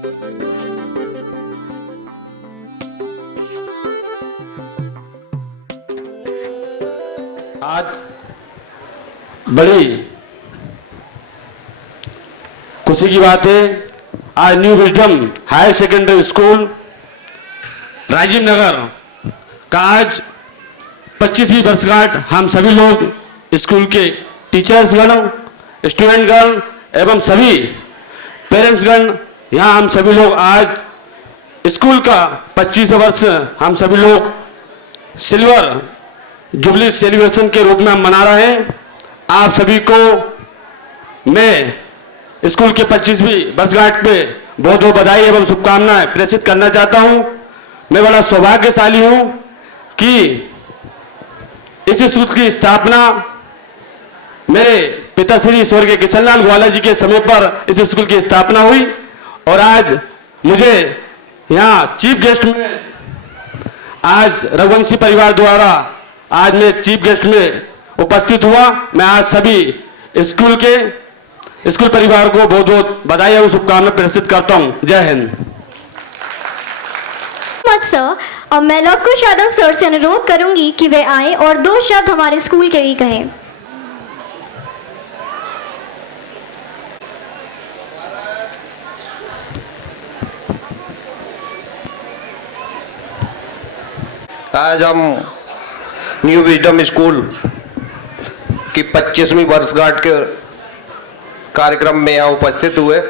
आज बड़ी खुशी की बात है। आज new wisdom higher secondary school Rajiv Nagar का आज 25वीं वर्षगांठ हम सभी लोग स्कूल के टीचर्स गण, स्टूडेंट गण एवं सभी पेरेंट्स गण यहाँ हम सभी लोग आज स्कूल का 25वां वर्ष हम सभी लोग सिल्वर जुबली सेलिब्रेशन के रूप में हम मना रहे हैं। आप सभी को मैं स्कूल के 25वीं वर्षगांठ पे बहुत बहुत बधाई एवं शुभकामनाएं प्रेषित करना चाहता हूं। मैं बड़ा सौभाग्यशाली हूं कि इस स्कूल की स्थापना मेरे पिताश्री स्वर्गीय किशनलाल ग्वाला जी के समय पर इस स्कूल की स्थापना हुई और आज मुझे यहाँ चीफ गेस्ट में आज रघुवंशी परिवार द्वारा आज मैं चीफ गेस्ट में उपस्थित हुआ। मैं आज सभी स्कूल परिवार को बहुत बहुत बधाई और शुभकामनाएं प्रेषित करता हूं। जय हिंद। सर, और मैं लव कुश यादव सर से अनुरोध करूंगी कि वे आए और 2 शब्द हमारे स्कूल के लिए कहें। आज हम न्यू विजडम स्कूल की 25वीं वर्षगांठ के कार्यक्रम में यहाँ उपस्थित हुए।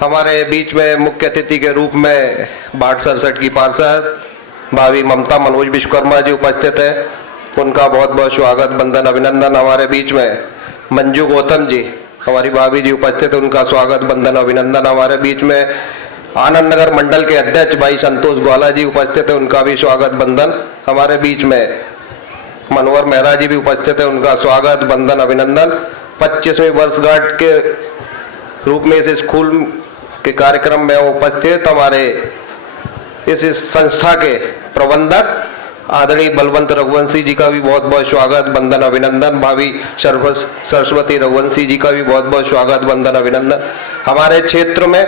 हमारे बीच में मुख्य अतिथि के रूप में 62-67 की पार्षद भावी ममता मनोज विश्वकर्मा जी उपस्थित हैं। उनका बहुत बहुत स्वागत, वंदन, अभिनंदन। हमारे बीच में मंजू गौतम जी हमारी भाभी जी उपस्थित हैं, उनका स्वागत, वंदन, अभिनंदन। हमारे बीच में आनंद नगर मंडल के अध्यक्ष भाई संतोष ग्वाला जी उपस्थित है, उनका भी स्वागत, वंदन। हमारे बीच में मनोहर मेहरा जी भी उपस्थित है, उनका स्वागत, वंदन, अभिनंदन। 25वीं वर्षगांठ के रूप में इस स्कूल के कार्यक्रम में उपस्थित हमारे इस संस्था के प्रबंधक आदरणीय बलवंत रघुवंशी जी का भी बहुत बहुत स्वागत, वंदन, अभिनंदन। भाभी सरस्वती रघुवंशी जी का भी बहुत बहुत स्वागत, वंदन, अभिनंदन। हमारे क्षेत्र में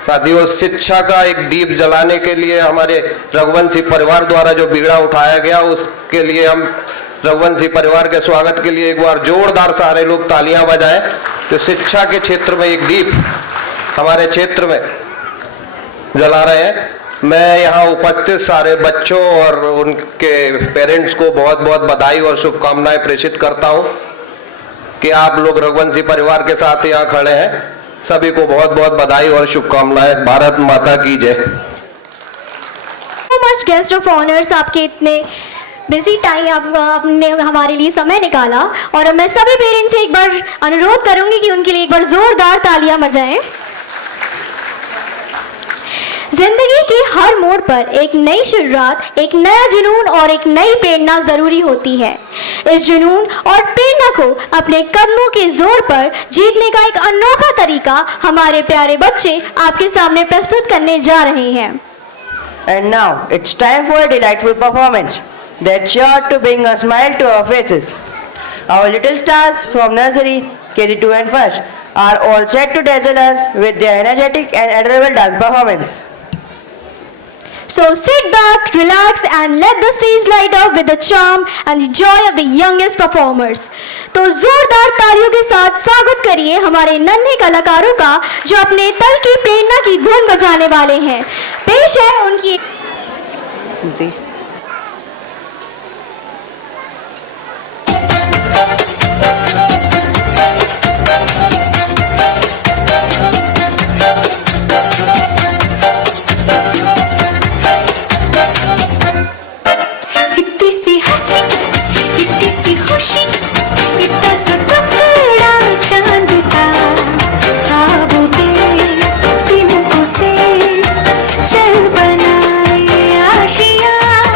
साथियों शिक्षा का एक दीप जलाने के लिए हमारे रघुवंशी परिवार द्वारा जो बीड़ा उठाया गया, उसके लिए हम रघुवंशी परिवार के स्वागत के लिए एक बार जोरदार सारे लोग तालियां बजाएं। जो शिक्षा के क्षेत्र में एक दीप हमारे क्षेत्र में जला रहे हैं। मैं यहाँ उपस्थित सारे बच्चों और उनके पेरेंट्स को बहुत बहुत बधाई और शुभकामनाएं प्रेषित करता हूँ कि आप लोग रघुवंशी परिवार के साथ यहाँ खड़े हैं। सभी को बहुत बहुत बधाई और शुभकामनाएं। भारत माता की जय। मच गेस्ट ऑफ ऑनर्स, आपके इतने बिजी टाइम आपने हमारे लिए समय निकाला और मैं सभी पेरेंट्स से एक बार अनुरोध करूंगी कि उनके लिए एक बार जोरदार तालियां बजाएं। जिंदगी के हर मोड़ पर एक नई शुरुआत, एक नया जुनून और एक नई प्रेरणा जरूरी होती है। इस जुनून और प्रेरणा को अपने कदमों के जोर पर जीतने का एक अनोखा तरीका हमारे प्यारे बच्चे आपके सामने प्रस्तुत करने जा रहे हैं। And now it's time for a delightful performance that's sure to bring a smile to our faces. Our little stars from nursery, KG2 and first are all set to dazzle us with their energetic and adorable dance performance. So sit back, relax and let the stage light up with the charm and the joy of the youngest performers. तो जोरदार तालियों के साथ स्वागत करिए हमारे नन्हे कलाकारों का जो अपने तल की प्रेरणा की धुन बजाने वाले हैं। पेश है उनकी जी। चल बनाए आशियाँ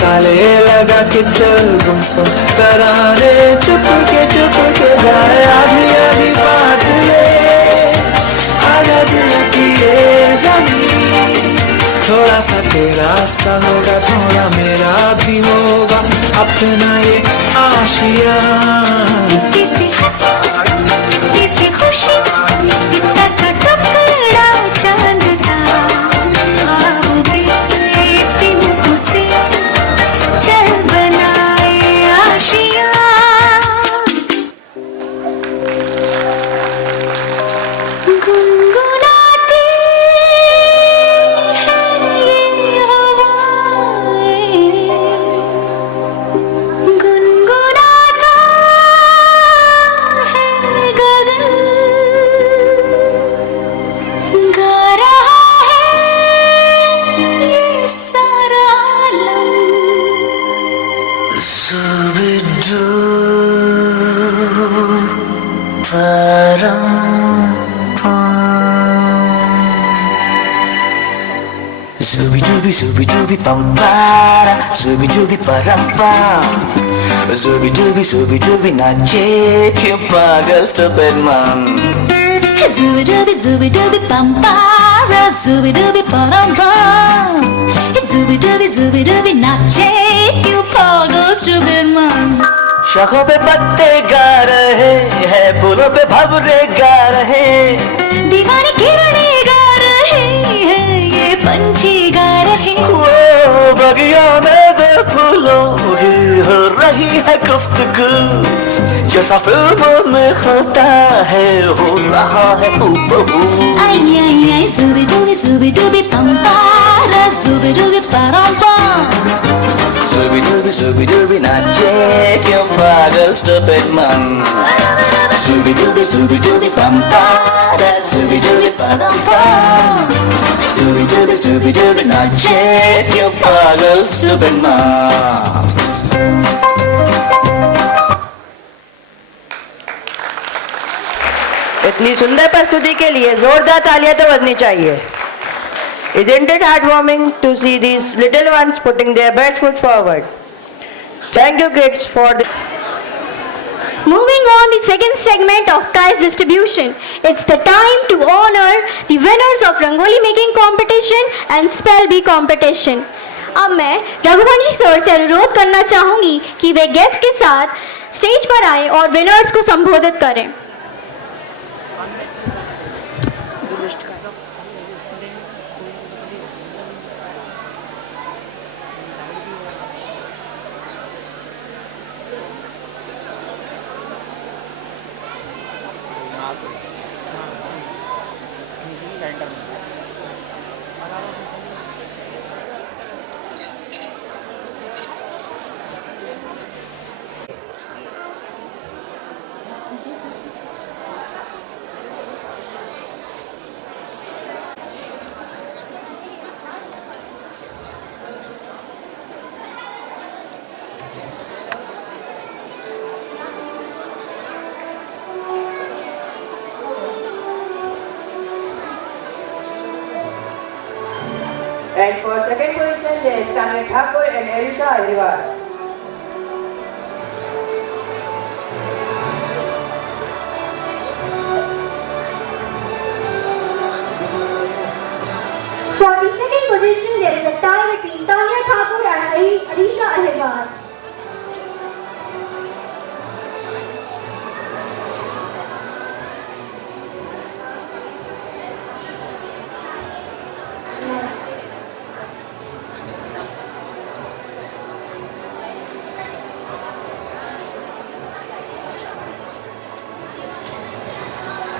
ताले लगा के चल गुमसुम तराने चुप के गाए आधी आधी बात ले आजा दिल की ये जमीन थोड़ा सा तेरा सा होगा थोड़ा मेरा भी होगा अपना ये आशिया किसी हंसी किसी खुशी इतना सा टुकड़ा चांद का ख्वाब इतनी मुझसे चल बनाए आशिया गुनगुनाती है ये हवाएं गुनगुनाता है गगन गा रहा है ये सारा आलम Zubi dubi pam para, zubi dubi param pam, zubi dubi nache क्यों पागल stupid man. Zubi dubi pampara, zubi dubi param zubi dubi nache क्यों पागल stupid man. शाखों पे पत्ते गा रहे हैं फूलों पे भंवरे गा रहे दीवानी किरणें गा रहे हैं ये पंछी गा रहे वो बगिया में दे फूलों की हो रही है गुफ्तगू जैसा फिल्मों में होता है हो रहा है हूबहू आई आई आई zubi dubi pampara zubi dubi param Zubi dubi nache क्यों पागल stupid man. Zubi dubi pampara, zubi dubi param zubi dubi nache क्यों पागल stupid man. इतनी सुंदर प्रस्तुति के लिए जोरदार तालियां तो बजनी चाहिए. Isn't it heartwarming to see these little ones putting their best foot forward? Thank you kids for the Moving on the second segment of prize distribution. It's the time to honor the winners of Rangoli making competition and spell bee competition. अब मैं Raghuvanshi sir से अनुरोध करना चाहूंगी कि वे guest के साथ stage पर आए और विनर्स को संबोधित करें. And for second position, there is Tanya Thakur and Elisha Agrawal. For the second position, there is a tie between Tanya Thakur and Alisha Ahegwal.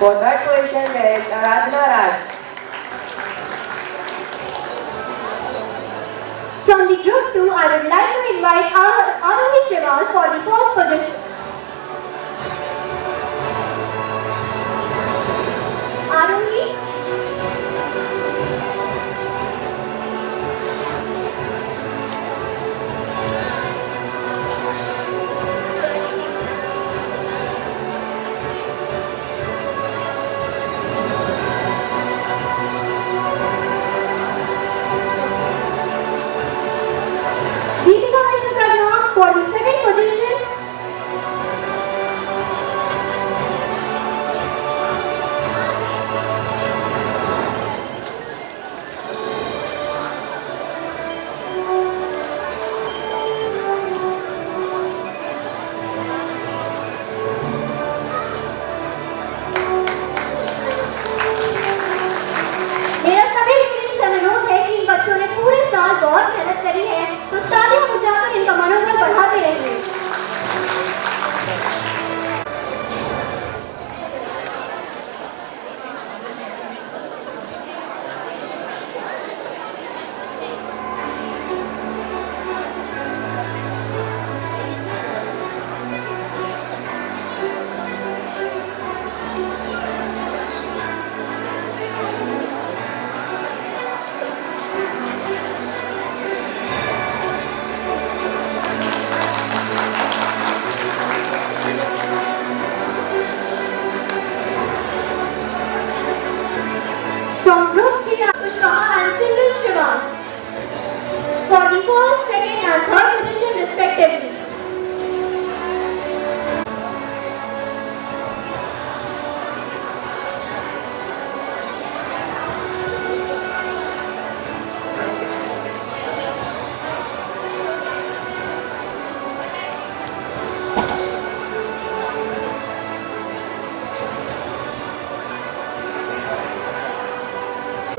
For third position, there is Aradhana Raj. From the group 2, I would like to invite Aruni Shrivas for the first position. Aruni. The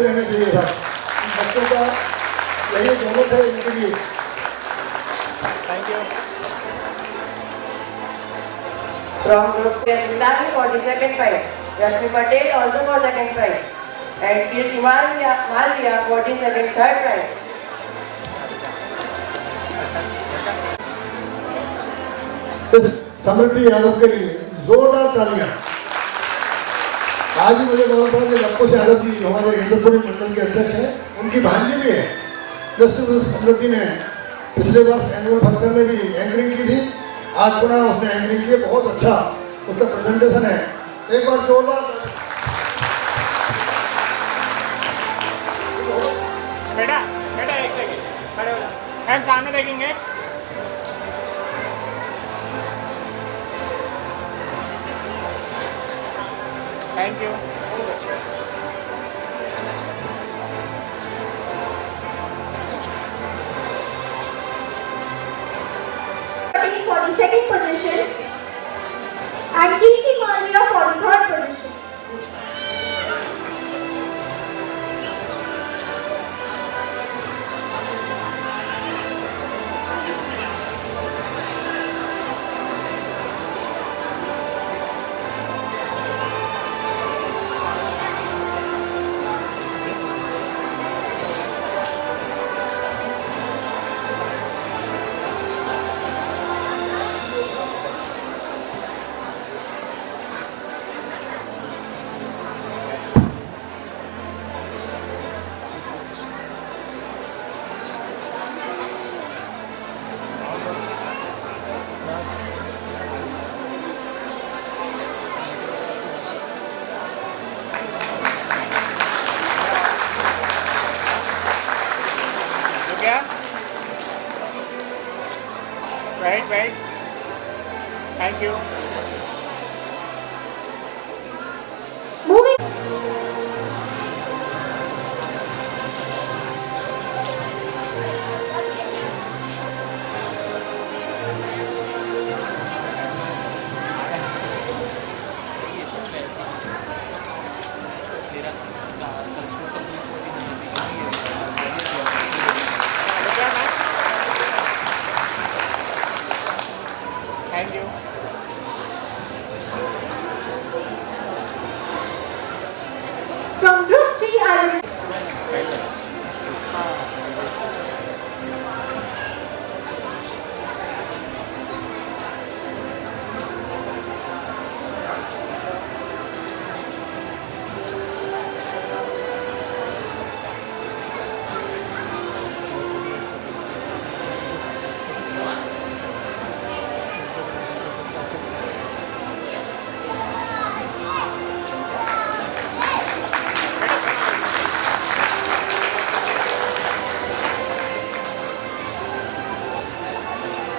रहने चाहिए sir. बच्चों का यही जरूरत है इनके लिए। Thank you. From group Kerala for the second prize. Rashmi Patel also for second prize. And Kirti Malviya for the third prize. इस समृद्धि यादव के लिए जोरदार तालियां। आज ही मुझे मालूम पड़ा कि लक्ष्मण यादव जी हमारे इंद्रपुरी मंडल के अध्यक्ष हैं, उनकी भांजी भी है। समृद्धि ने पिछले वर्ष एनुअल फंक्शन में भी एंकरिंग की थी, आज पुनः उसने एंकरिंग की, बहुत अच्छा उसका प्रेजेंटेशन है। एक बार जोरदार। बेटा बेटा एक सेकंड खड़े हो जाओ, हम सामने देखेंगे। Thank you. For the second position and Kirti Malviya for the third position. Wait. Thank you. Moving. Thank you. From group 3, I will.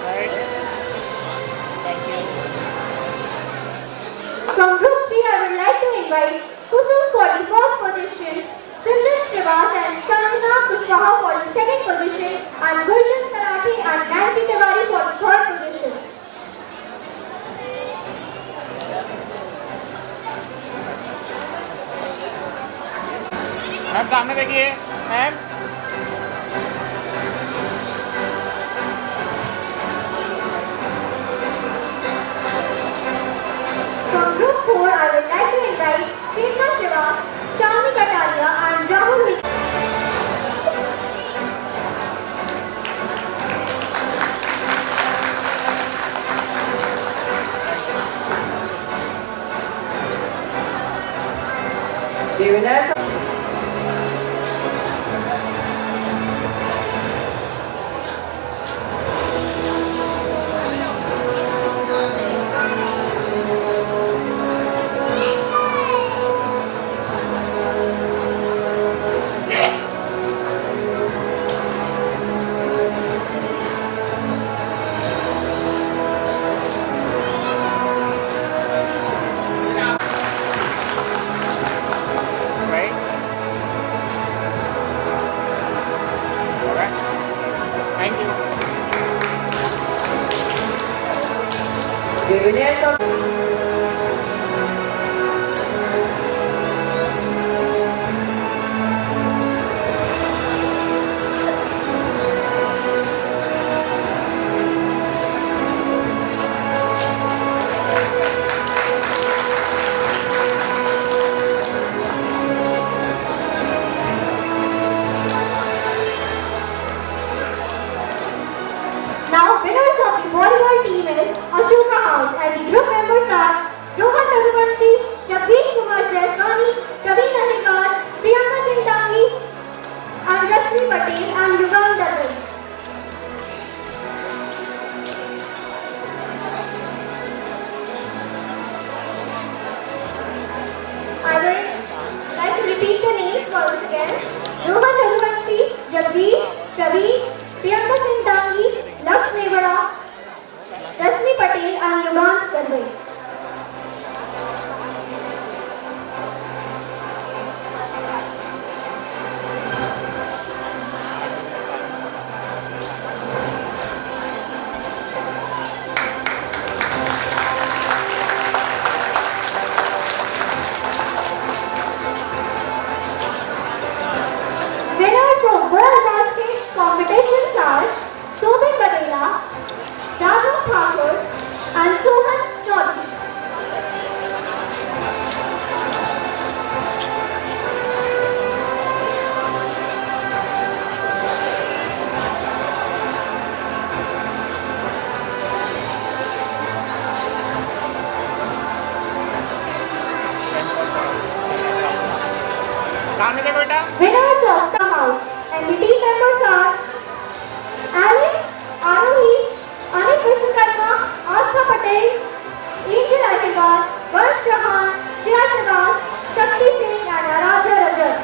Right. Thank you. From group 3, I would like to invite Kusum for the first position, Simran Srivas and Sanjana Kushwaha for the second position, and Gulshan Sarathi and Nancy Tiwari for the third position. Ma'am सामने देखिए ma'am. From group 4, I would like to invite Chetna Srivas, Chandni Kataria and Rahul Vik. The winners Right. Alright. Thank you. The winners of Now, winners of the volleyball team is Ashoka House and the group members are Rohan Raghuvanshi, Jagdish Kumar Jaiswani, Praveen Ahikar, Priyanka Singh Tangi, and Rashmi Patel and Yugal Dalal. I will like to repeat the names once again. Rohan Raghuvanshi, Jagdish, Praveen, Priyanka Singh Tangi, Lakshmi Vada, Rashmi Patel and Yugal Dalal. Winners of World Basket competitions are Sobhin Badela, Raghav Thakur and Sohan Chaudhary. सामने देखो बेटा Winners of the house and the team members are Alex, Arohi, Anik Vishwakarma, Astha Patel, Angel Agarwal, Varsh Rahan, Shreya Sabas, Shakti Singh and Aradhya Rajat.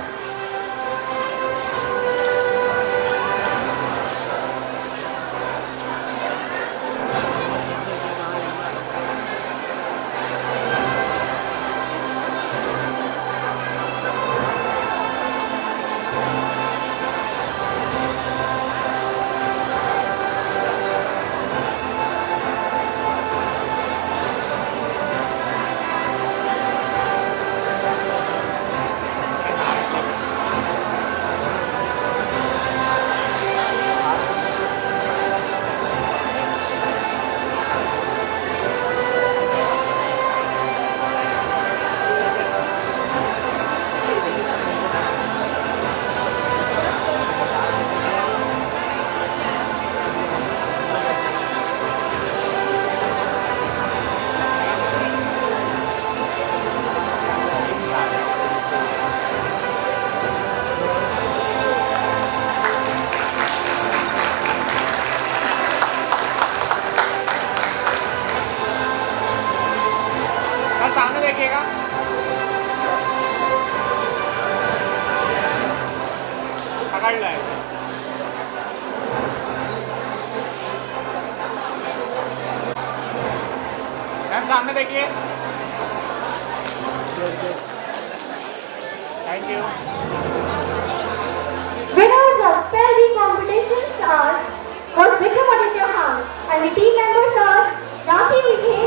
कल सामने देखिएगा पकड़ लाए ma'am सामने देखिए thank you Winners of Pelvi competitions are was Vikram Aditya Khan and the team members are Rakhi Vikhe,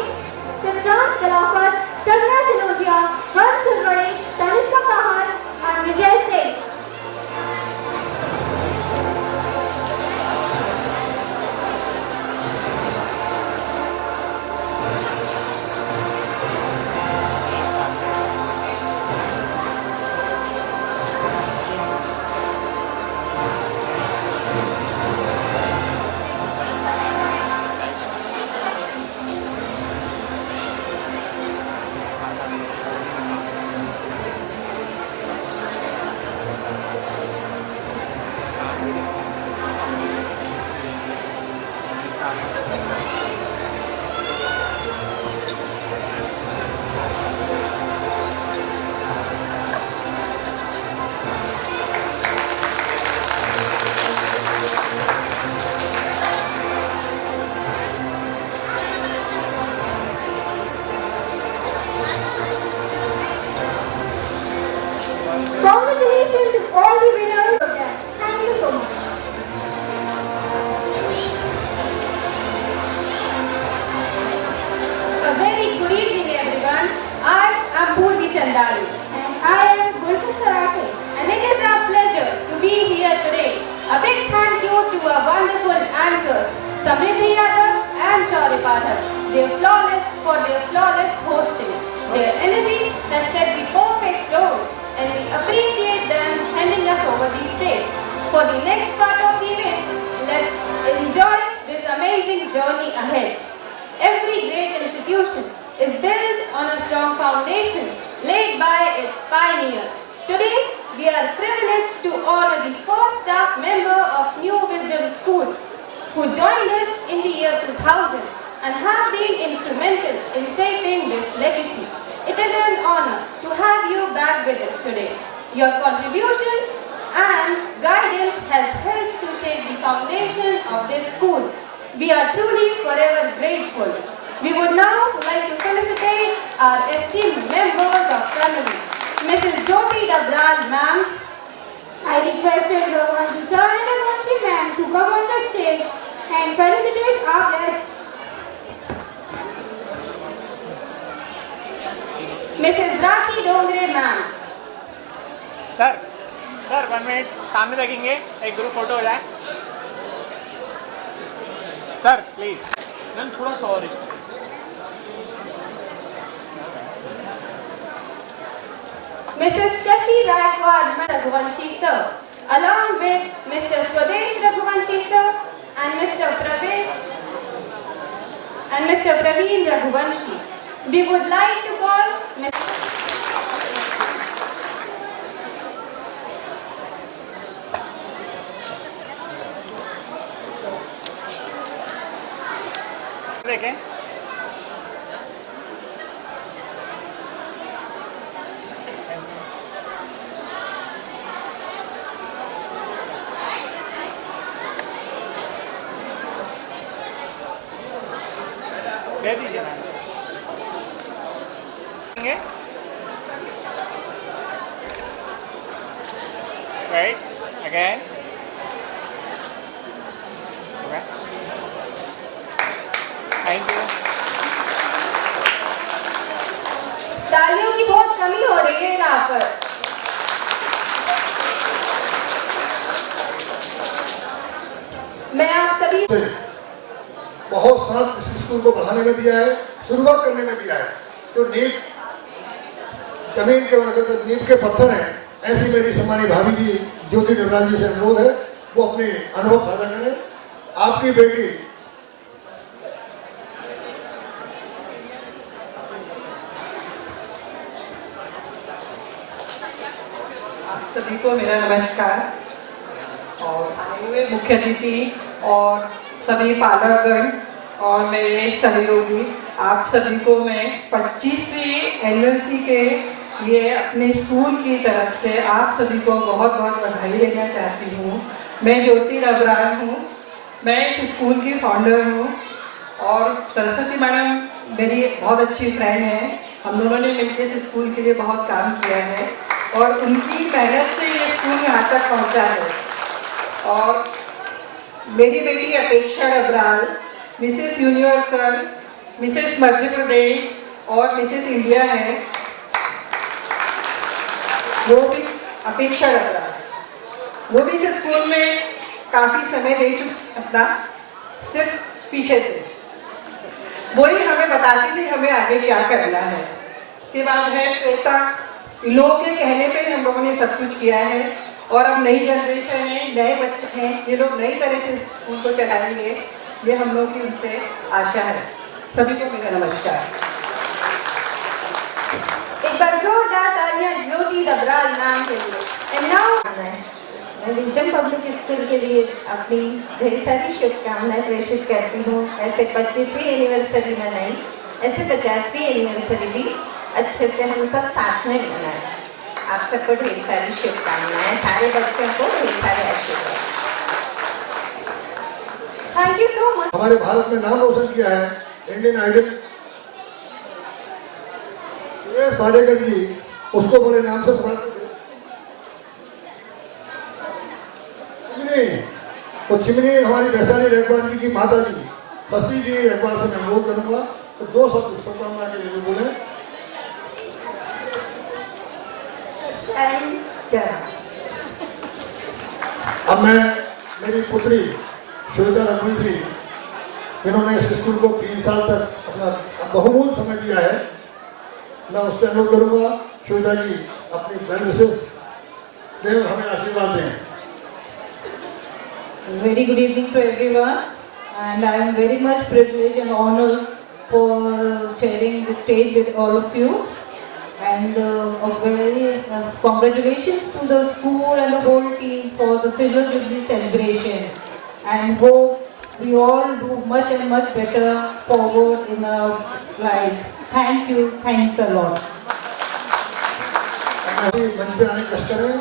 Chitrant Galafat, Pragna Jalogia, Varun Chulwade, Tanishka Kahar and Vijay Singh. Congratulations to all the winners. Thank you so much. A very good evening, everyone. I am Purvi Chandari, And I am Gulshan Sarate. and it is our pleasure to be here today. A big thank you to our wonderful anchors, Samriddhi Yadav and Shauri Pathak. They are flawless for their flawless hosting. Their energy has set the perfect tone, and we appreciate them handing us over the stage. For the next part of the event, let's enjoy this amazing institution is built on a strong foundation laid by its pioneers. Today, we are privileged to honor the first staff member of New Wisdom School who joined us in the year 2000 and have been instrumental in shaping this legacy. It is an honor to have you back with us today. Your contributions and guidance has helped to shape the foundation of this school. We are truly forever grateful. We would now like to felicitate our esteemed members of family. Mrs. Jyoti Dabral, ma'am. I requested Raghuvanshi sir and Raghuvanshi ma'am to come on the stage and felicitate our guest. Mrs. Rakhi Dongre, ma'am. Sir 1 minute सामने देखेंगे, एक group photo हो जाए sir please. Ma'am थोड़ा सा और Mrs. Shashi Raikwad Raghuvanshi sir, along with Mr. Swadesh Raghuvanshi sir and Mr. Praveen Raghuvanshi. We would like to call देखें। दे दीजिए ma'am. Right, again. Okay. Thank you. तालियों की बहुत कमी हो रही है यहाँ पर। मैं आप सभी बहुत साथ इस स्कूल को बढ़ाने में दिया है, शुरुआत करने में दिया है। तो नींव जमीन के मतलब नींव के पत्थर हैं। ऐसी मेरी सम्मानी भाभी जी ज्योति डबराल जी से अनुरोध है वो अपने अनुभव साझा करें। आपकी बेटी आप सभी को मेरा नमस्कार और आए हुए मुख्य अतिथि और सभी पालकगण और मेरे सहयोगी, आप सभी को मैं 25वीं एनिवर्सरी के लिए अपने स्कूल की तरफ से आप सभी को बहुत बहुत बधाई देना चाहती हूँ। मैं ज्योति डबराल हूँ, मैं इस स्कूल की फाउंडर हूँ और सरस्वती मैडम मेरी बहुत अच्छी फ्रेंड है। हम दोनों ने मिलकर इस स्कूल के लिए बहुत काम किया है और उनकी मेहनत से ये स्कूल यहाँ तक पहुँचा है। और मेरी बेटी अपेक्षा Dabral Mrs universal, Mrs Madhya Pradesh और मिसेस इंडिया है। वो भी अपेक्षा डबराल, वो भी इस स्कूल में काफ़ी समय दे चुकी अपना, सिर्फ पीछे से वही हमें बताती थी हमें आगे क्या करना है। उसके बाद है श्वेता, इन लोगों के कहने पे हम लोगों ने सब कुछ किया है और अब नई जनरेशन है, नए बच्चे हैं, ये लोग नई तरह से स्कूल को चलाएंगे, ये हम लोग की उनसे आशा है। सभी को मेरा नमस्कार। एक बार जोरदार तालियां ज्योति डबराल नाम के लिए। And now मैं विजडम पब्लिक स्कूल के लिए अपनी ढेर सारी शुभकामनाएं प्रेषित करती हूँ। ऐसे 25वीं एनिवर्सरी मनाई, ऐसे 50वीं एनिवर्सरी भी अच्छे से हम सब साथ में मनाएं। आप सबको ढेर सारी शुभकामनाएं, सारे बच्चों को ढेर सारे आशीर्वाद। Thank you so much. हमारे भारत में नाम रोशन किया है इंडियन आइडल सुरेश भाडेकर जी, उसको बड़े नाम से पुकारते थे चिमनी। तो चिमनी हमारी वैशाली रैकबार जी की माता जी शशि जी रैकबार से मैं अनुरोध करूंगा तो 2 शब्द शुभकामना के लिए बोले। अब मैं मेरी पुत्री श्वेता रघुवंशी, जिन्होंने इस स्कूल को 3 साल तक अपना बहुमूल्य समय दिया है, मैं उससे अनुरोध करूंगा श्वेता जी अपनी वेल विशेष दें, हमें आशीर्वाद दें। Very good evening to everyone, and I am very much privileged and honored for sharing the stage with all of you. And a very congratulations to the school and the whole team for the Silver Jubilee celebration. And hope we all do much and much better forward in our life. Thank you. Thanks a lot. मंच पे आने की कष्ट करें।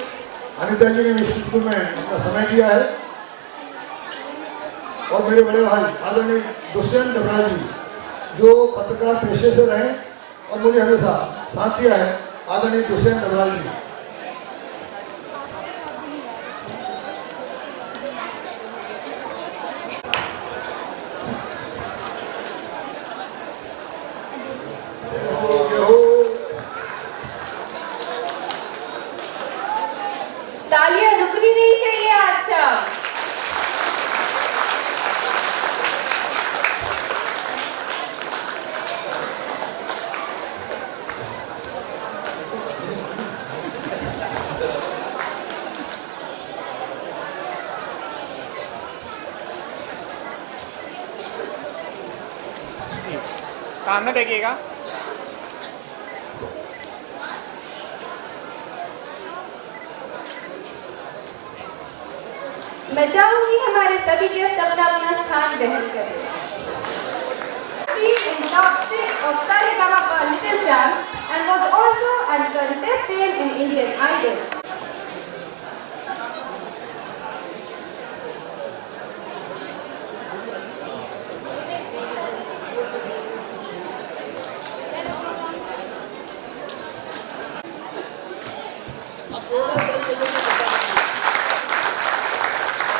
अनिता जी ने विश्व school में अपना समय दिया है और मेरे बड़े भाई आदरणीय दुष्यंत डबरा जी जो पत्रकार पेशे से रहे और मुझे हमेशा साथ दिया है, आदरणीय दुष्यंत डबरा जी। तालियां रुकनी नहीं चाहिए आज शाम। सामने देखिएगा। मैं चाहूंगी हमारे सभी गेस्ट अपना अपना स्थान ग्रहण करें। He is in top 6 of Saregama Little Champ and was also a contestant in Indian Idol.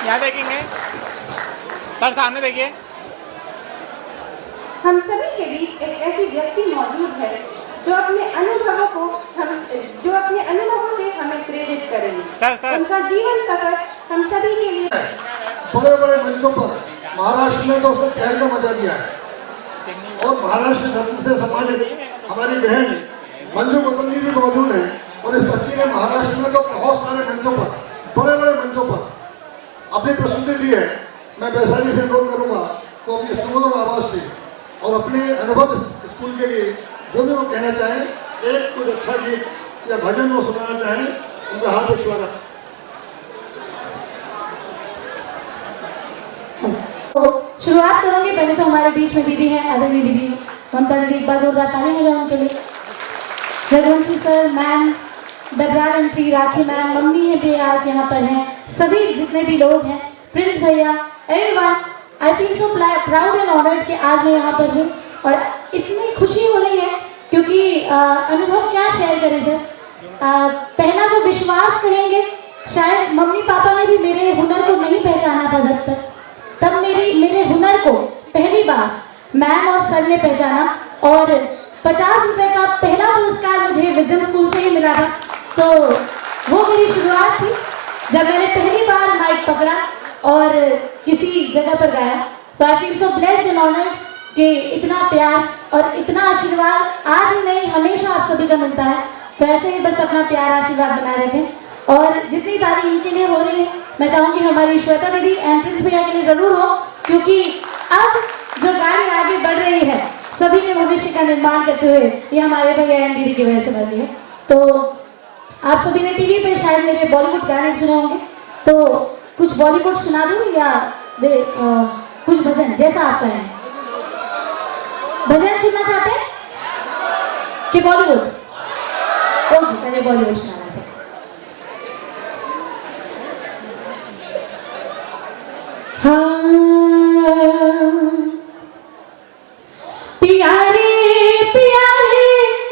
यहाँ देखेंगे सर, सामने देखिए। हम सभी के बीच एक ऐसी व्यक्ति मौजूद है जो अपने अनुभवों से हमें प्रेरित करेंगे। सर। उनका जीवन सफर हम सभी के लिए बड़े बड़े मंचों पर महाराष्ट्र में तो उसने कहर का मजा दिया है और महाराष्ट्र रत्न से सम्मानित हमारी बहन मंजू गौतम जी भी मौजूद है और इस बच्ची ने महाराष्ट्र में तो बहुत सारे मंचों पर, बड़े बड़े मंचों पर अपनी प्रस्तुति दी है। मैं वैशाली से अनुरोध करूंगा तो अपनी सुमधुर आवाज से और अपने अनुभव स्कूल के लिए जो भी वो कहना चाहें, एक कुछ अच्छा गीत या भजन वो सुनाना चाहें, उनका हार्दिक स्वागत। तो शुरुआत करूंगी। पहले तो हमारे बीच में दीदी हैं, आदरणीय दीदी ममता दीदी, एक बार जोरदार ताली हो जाए उनके लिए। Raghuvanshi sir, ma'am, Dabral entry, Rakhi ma'am, मम्मी है भी आज यहाँ पर हैं, सभी जितने भी लोग हैं, प्रिंस भैया, everyone, I feel so proud and honoured कि आज मैं यहाँ पर हूँ और इतनी खुशी हो रही है क्योंकि अनुभव क्या शेयर करें सर। पहला जो विश्वास करेंगे, शायद मम्मी पापा ने भी मेरे हुनर को नहीं पहचाना था जब तक, तब मेरे हुनर को पहली बार मैम और सर ने पहचाना और 50 रुपए का पहला पुरस्कार मुझे विजडम स्कूल से ही मिला था। तो वो मेरी शुरुआत थी जब मैंने पहली बार माइक पकड़ा और किसी जगह पर गाया। तो I feel so blessed and honoured कि इतना प्यार और इतना आशीर्वाद आज ही नहीं हमेशा आप सभी का मिलता है। तो ऐसे ही बस अपना प्यार आशीर्वाद बनाए रखें और जितनी तारीफ इनके लिए हो रही है, मैं चाहूँगी हमारी श्वेता दीदी एंड प्रिंस भैया के लिए ज़रूर हो, क्योंकि अब जो गाड़ी आगे बढ़ रही है सभी के भविष्य का निर्माण करते हुए ये हमारे भैया एंड दीदी की वजह से बढ़ रही है। तो आप सभी ने टीवी पे शायद मेरे बॉलीवुड गाने सुने होंगे, तो कुछ बॉलीवुड सुना दूँ या कुछ भजन, जैसा आप चाहें। भजन सुनना चाहते हैं कि बॉलीवुड? ओके, चलिए बॉलीवुड सुना रहे हैं। हाँ, प्यारे प्यारे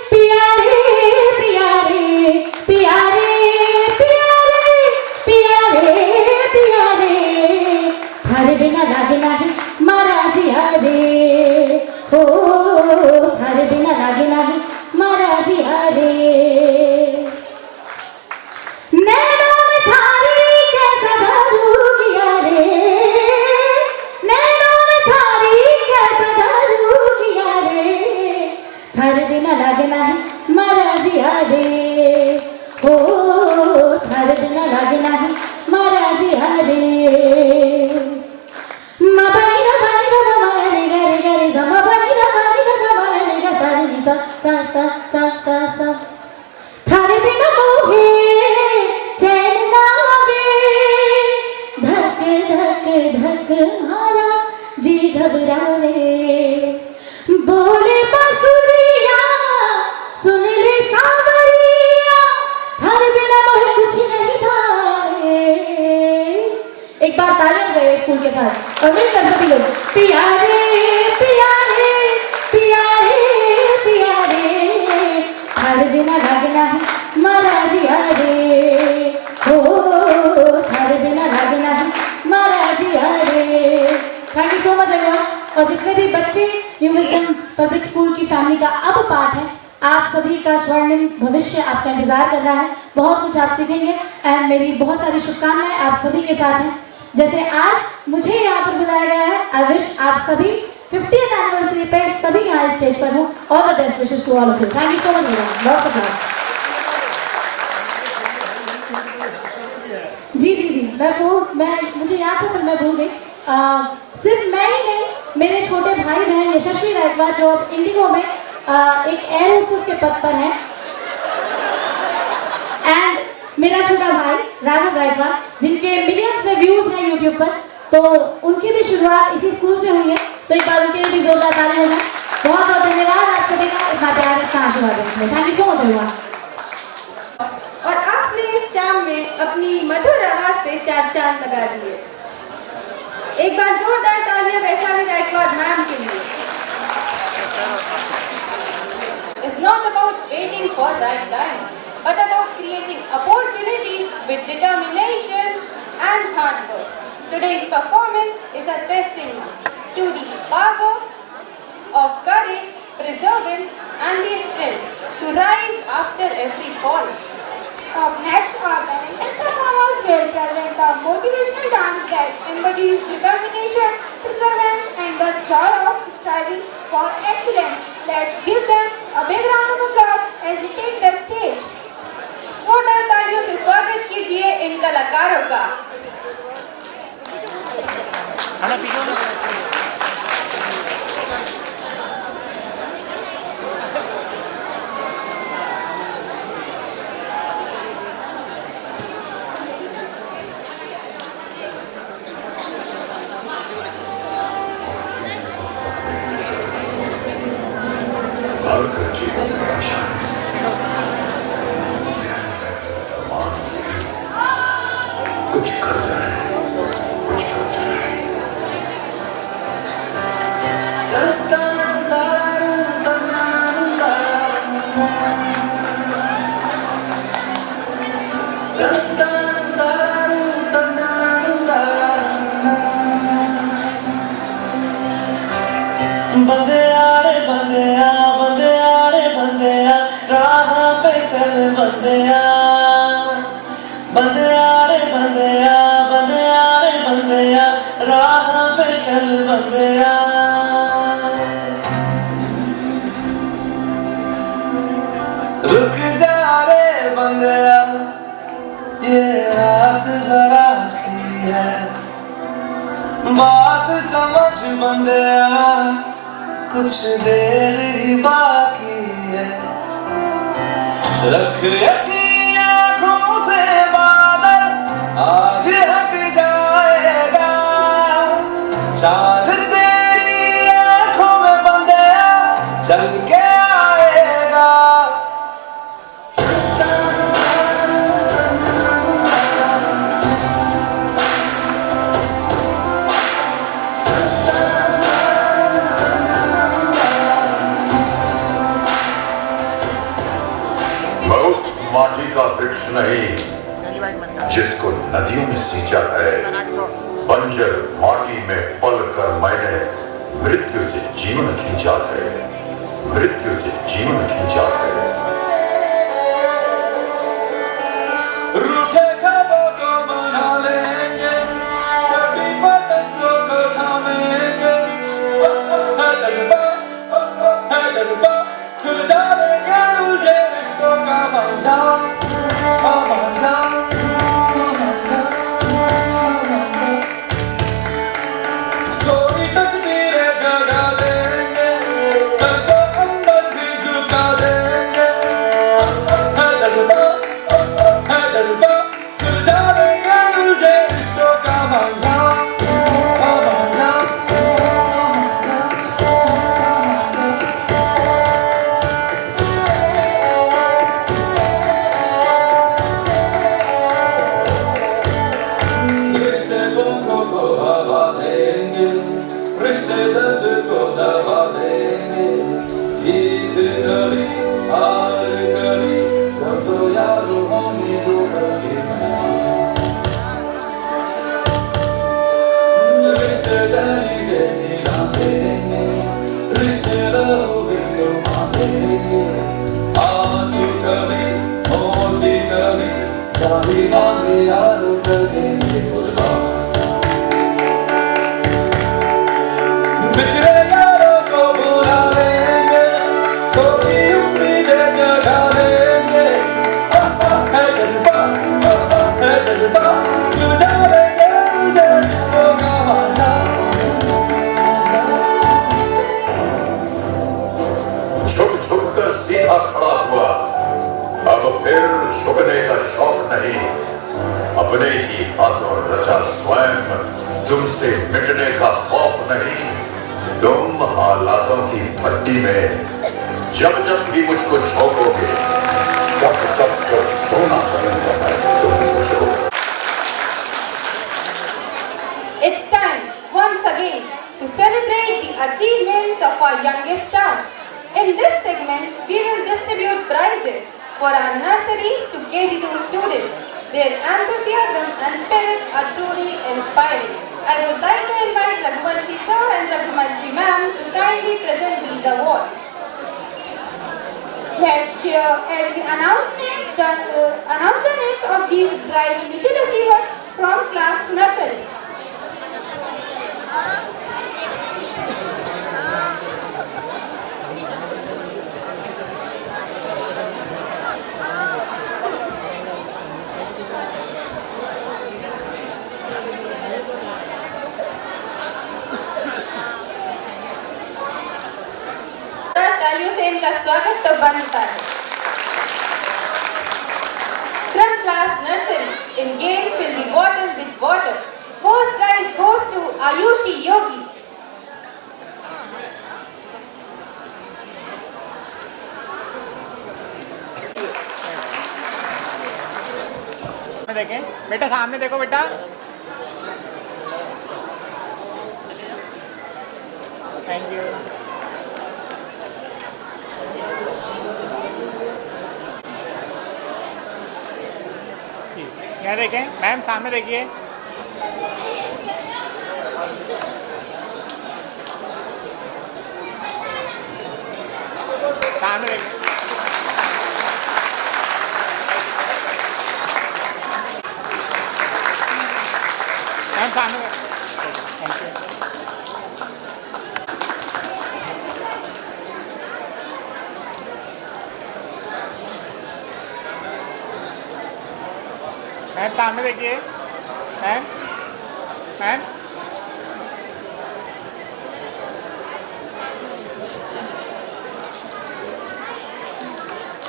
प्यारे प्यारे प्यारे प्यारे प्यारे प्यारे, थारे बिना लागे नाही मारा जिया रे, हो थारे बिना लागे नाही मारा जिया रे। सा सा सा सा थारे बिना मोहे चैन ना आवे धक धक धक मारा जी घबरावे बोले बांसुरिया सुन ले सांवरिया थारे बिना मोहे कुछ नहीं भावे। एक बार तालियां बजाइए स्कूल के साथ और मिलकर सभी लोग पिया रे पिया रे पिया रे पिया रे थारे बिना लगना है मारा जिया रे हो थारे बिना लगना है मारा जिया रे। Thank you so much everyone. और जितने भी बच्चे न्यू विजडम पब्लिक स्कूल की फैमिली का अब पार्ट है, आप सभी का स्वर्णिम भविष्य आपका इंतजार कर रहा है, बहुत कुछ आप सीखेंगे एंड मेरी बहुत सारी शुभकामनाएं आप सभी के साथ हैं। जैसे आज मुझे यहाँ पर बुलाया गया है, आई विश आप सभी 50th एनिवर्सरी पे सभी यहाँ स्टेज पर हो। All the best wishes to all of you. Thank you so much everyone. Lots of love. जी जी जी मैं मुझे याद था पर मैं भूल गई। सिर्फ मैं ही नहीं, मेरे छोटे भाई बहन यशस्वी रायकवार जो अब इंडिगो में एक एयर होस्टेस के पद पर है, एंड मेरा छोटा भाई राघव रायकवार जिनके मिलियंस में व्यूज हैं यूट्यूब पर, तो उनकी भी शुरुआत इसी स्कूल से हुई है, तो एक बार उनके लिए भी जोरदार तालियां हो जाए। बहुत बहुत धन्यवाद आप सभी का इतना प्यार इतना आशीर्वाद देने। Thank you so much everyone. और आपने इस शाम में अपनी मधुर आवाज से चार चांद लगा दिए। एक बार जोरदार तालियां वैशाली रायकवार मैम के लिए। It's not about waiting for right time, but about creating opportunities with determination and hard work. Today's performance is a testimony to the power of courage, perseverance, and the strength to rise after every fall. Up next, our talented performers will present a motivational dance that embodies determination, perseverance, and the joy of striving for excellence. Let's give them a big round of applause as they take the stage. जोरदार तालियों से स्वागत कीजिए इन कलाकारों का। कुछ कर जाए, कुछ कर जाए। बंदेया रे बंदेया, बंदेया रे बंदेया, राह पे चल बंदेया। बंदेया रे बंदेया, बंदेया रे बंदेया, राह पे चल बंदेया। रुक जा रे बंदेया, ये रात जरा सी है, बात समझ बंदेया, कुछ देर ही बाकी है। रख अपनी आँखों से बादल, आज हट जाएगा। चाँद तेरी आँखों में बंदेया, चल के आएगा। मैं उस माटी का वृक्ष नहीं जिसको नदियों में सींचा है, बंजर माटी में पल कर मैंने मृत्यु से जीवन खींचा है, मृत्यु से जीवन खींचा है। रूठे ख्वाबों को मना लेंगे, कटी पतंगों को थामेंगे। है जज्बा, सुलझा लेंगे उलझे रिश्तों का मांझा। मांझा, मांझा, मांझा। सोई तकदीरें जगा देंगे, कल को अंदर भी झुका देंगे। दर्द को दबा देंगे, जीत कभी हार कभी वो तो यार होने दो कभी रिश्तेदारी से मिला देंगे, रिश्तेदारों को मांगेंगे, आंसू कभी मोती कभी चाबी मांगे यार करेंगे कुर्बान। बिखरे यारों को बुला लेंगे, सोई उम्मीदें जगा लेंगे, है जज्बा सुलझा लेंगे जो रिश्तों का वादा। झुक झुक कर सीधा खड़ा हुआ, अब फिर झुकने का शौक नहीं, अपने ही हाथों रचा स्वयं, तुमसे मिटने का खौफ नहीं। तुम हालातों की भट्टी में जब जब भी मुझको झोंकोगे, तब तब कर सोना बनूंगा मैं तुम मुझको। It's time once again to celebrate the achievements of our youngest stars. In this segment, we will distribute prizes for our nursery to KG2 students. Their enthusiasm and spirit are truly inspiring. I would like to invite Raghuvanshi sir and Raghuvanshi ma'am to kindly present these awards. Let's cheer as we announce the names of these bright little achievers from class nursery. तालियों से इनका स्वागत तो बनता है। From class nursery in game fill the bottle with water. First prize goes to Ayushi Yogi. देखें बेटा, सामने देखो बेटा। Thank you. यहाँ देखें मैम, सामने देखिए। सामने देखिए। मैम सामने थैंक यू। मैम सामने देखिए। Ma'am ma'am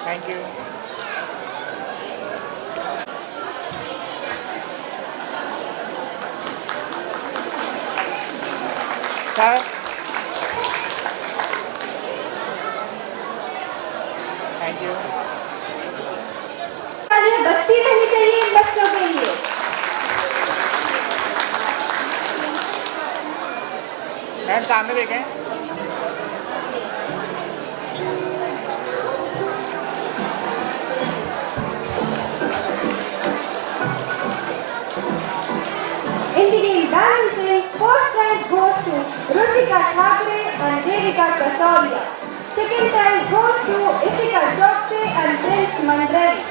thank you. Sir thank you. बस्ती रहनी चाहिए इन बच्चों के लिए। मैम सामने देखें। In the game balancing, first prize goes to Ruchika Thakre and Devika Kasaria. Second prize goes to Ishika Chokse and Prince Mandrelli.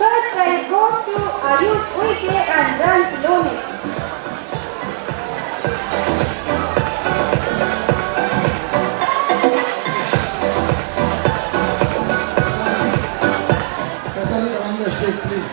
Third prize goes to Ayush Uike and Rans Lone. Kasani on the stage, please.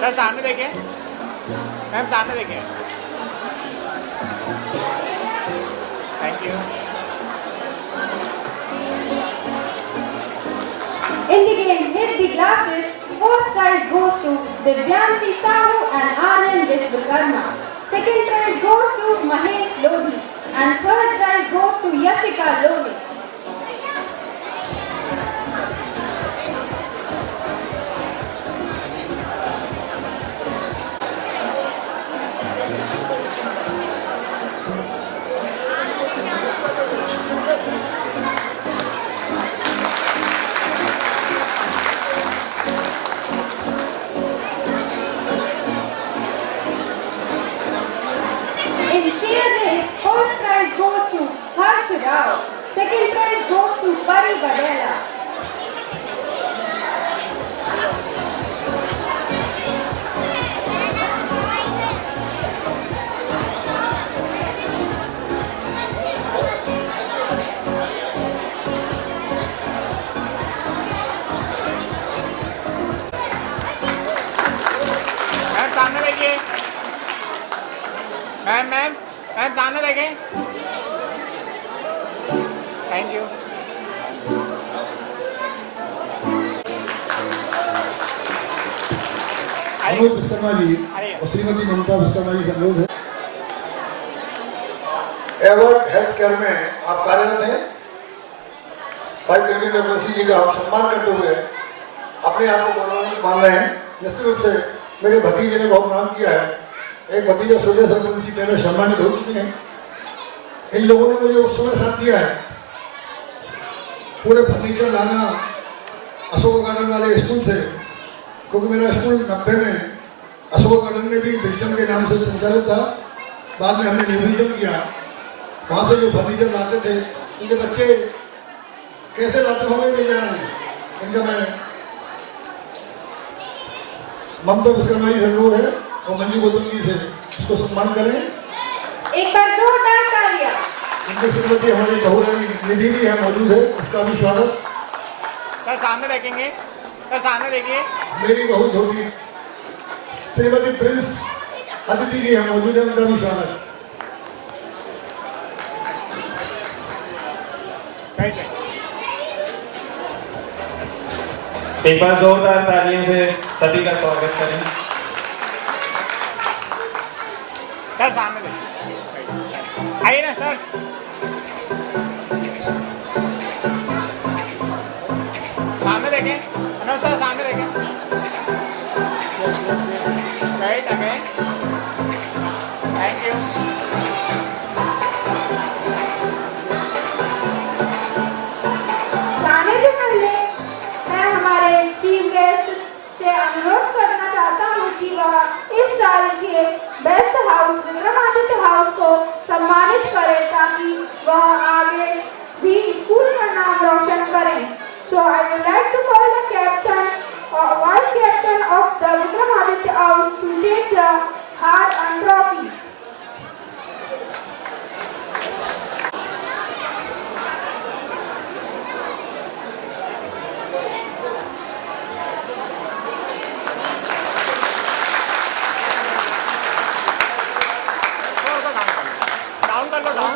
Sir सामने देखिए, ma'am सामने देखिए। Thank you. In the game Hit the Glasses, first prize goes to Divyanshi Sahu and Aryan Vishwakarma. Second prize goes to Mahesh Lodhi and third prize goes to Yashika Lodhi. In cheer race, first prize goes to Harsh Rao. Second prize goes to Pari Vadela. Ma'am सामने देखिए, ma'am सामने देखें। Thank you. Manoj Vishwakarma ji और श्रीमती ममता विश्वकर्मा जी से अनुरोध है। Avert health care में आप कार्यरत हैं। भाई प्रवीण रघुवंशी जी का आप सम्मान करते हुए अपने आप को गौरवान्वित मान रहे हैं। निश्चित रूप से मेरे भतीजे ने बहुत नाम किया है। एक भतीजा सुरेश रघुवंशी पहले सम्मानित हो चुके हैं। इन लोगों ने मुझे उस समय साथ दिया है। पूरे फर्नीचर लाना अशोक गार्डन वाले स्कूल से, क्योंकि मेरा स्कूल 90 में अशोक गार्डन में भी विजडम के नाम से संचालित था। बाद में हमने निर्विजम किया। वहाँ से जो फर्नीचर लाते थे, इनके बच्चे कैसे लाते होंगे नहीं जाना है। इनका मैं ममता विश्वकर्मा जी से अनुरोध है और मंजू गौतम जी से इसको सम्मान करें। एक बार जोरदार तालियां। इनके श्रीमती हमारी बहुरानी निधि भी है, मौजूद है, उसका भी स्वागत। सर सामने देखेंगे, सर सामने देखिए। मेरी बहू छोटी श्रीमती प्रिंस अदिति जी है, मौजूद है, उनका भी स्वागत। एक बार जोरदार तालियों से सभी का स्वागत करें। सर सामने देखिए, आइए ना सर। सामने देखें, मनोज सर सामने देखें। Right again, thank you. जाने से पहले मैं हमारे चीफ गेस्ट से अनुरोध करना चाहता हूँ कि वह इस साल के बेस्ट हाउस विक्रमादित्य हाउस को सम्मानित करें, ताकि वह आगे भी स्कूल का नाम रोशन करें। So I would like to call the captain or vice captain of the Vikramaditya House to take the hat and trophy.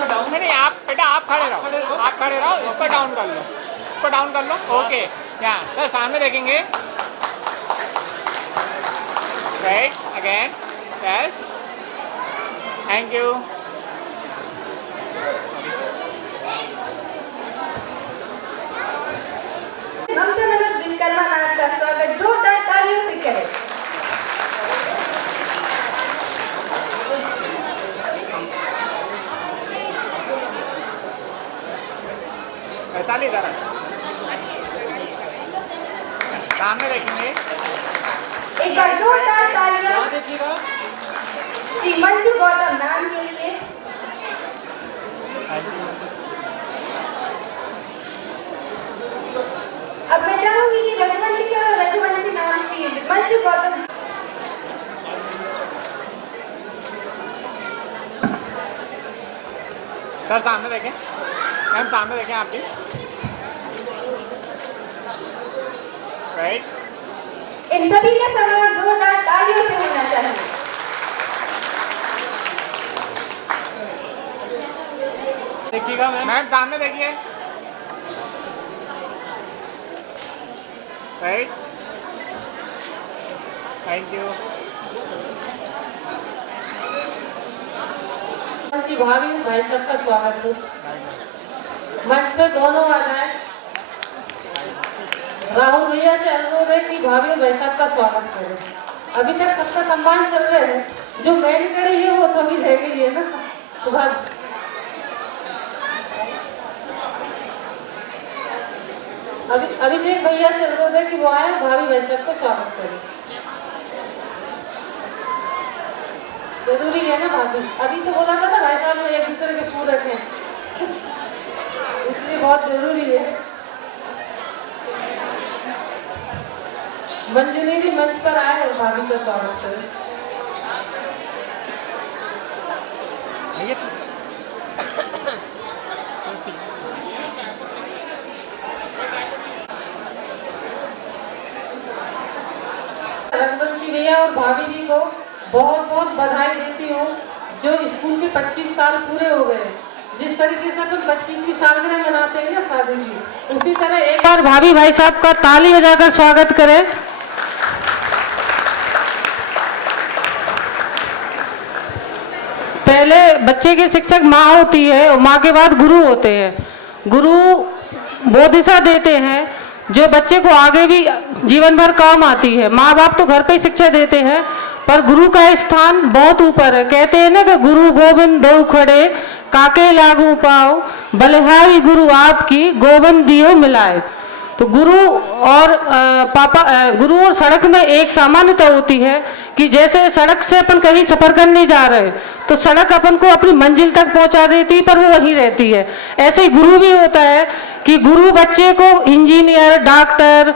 Down नहीं, आप बेटा आप खड़े रहो, इसको डाउन कर लो, इसको डाउन कर लो। ओके, यहाँ सर सामने देखेंगे। Right again, yes, thank you. Mamta Manoj Vishwakarma ma'am का स्वागत जोरदार तालियों से करें। ऐसा नहीं जरा सामने देखेंगे। एक बार जोरदार तालियां श्री मंजू गौतम मैम के लिए। अब मैं चाहूंगी कि रघुवंशी सर और रघुवंशी मैम की मंजू गौतम। सर सामने देखें, मैम सामने देखें आपकी। राइट, इन सभी का सम्मान जोरदार तालियों मैम सामने देखिए, राइट, थैंक यू। भाभी भाई सबका स्वागत है। मंच पे दोनों आ जाए। राहुल भैया से अनुरोध है कि भाभी भाई साहब का स्वागत करें। अभी तक सबका सम्मान चल रहा है, जो मैंडेटरी है वो तो अभी रह गई है ना। तो अभिषेक भैया से अनुरोध है कि वो आए, भाभी भाई साहब का स्वागत करें। जरूरी है ना भाभी, अभी तो बोला था ना भाई साहब ने एक दूसरे के फूल रखे, इसलिए बहुत जरूरी है। मंजुनी जी मंच पर आए और भाभी का स्वागत करें। रघुवंशी भैया और भाभी जी को बहुत बहुत बधाई देती हूँ, जो स्कूल के 25 साल पूरे हो गए। जिस तरीके से अपन 25वीं सालगिरह मनाते हैं ना शादी की, उसी तरह एक बार भाभी भाई साहब का ताली बजाकर स्वागत करें। पहले बच्चे के शिक्षक माँ होती है और माँ के बाद गुरु होते हैं। गुरु वो दिशा देते हैं जो बच्चे को आगे भी जीवन भर काम आती है। माँ बाप तो घर पे ही शिक्षा देते हैं, पर गुरु का स्थान बहुत ऊपर है। कहते हैं ना कि गुरु गोविंद दो खड़े, काके लागू पाओ, बलिहारी गुरु आपकी, गोविंद दियो मिलाए। तो गुरु और गुरु और सड़क में एक सामान्यता होती है कि जैसे सड़क से अपन कहीं सफर करने जा रहे हैं तो सड़क अपन को अपनी मंजिल तक पहुंचा देती है, पर वो वहीं रहती है। ऐसे ही गुरु भी होता है कि गुरु बच्चे को इंजीनियर, डॉक्टर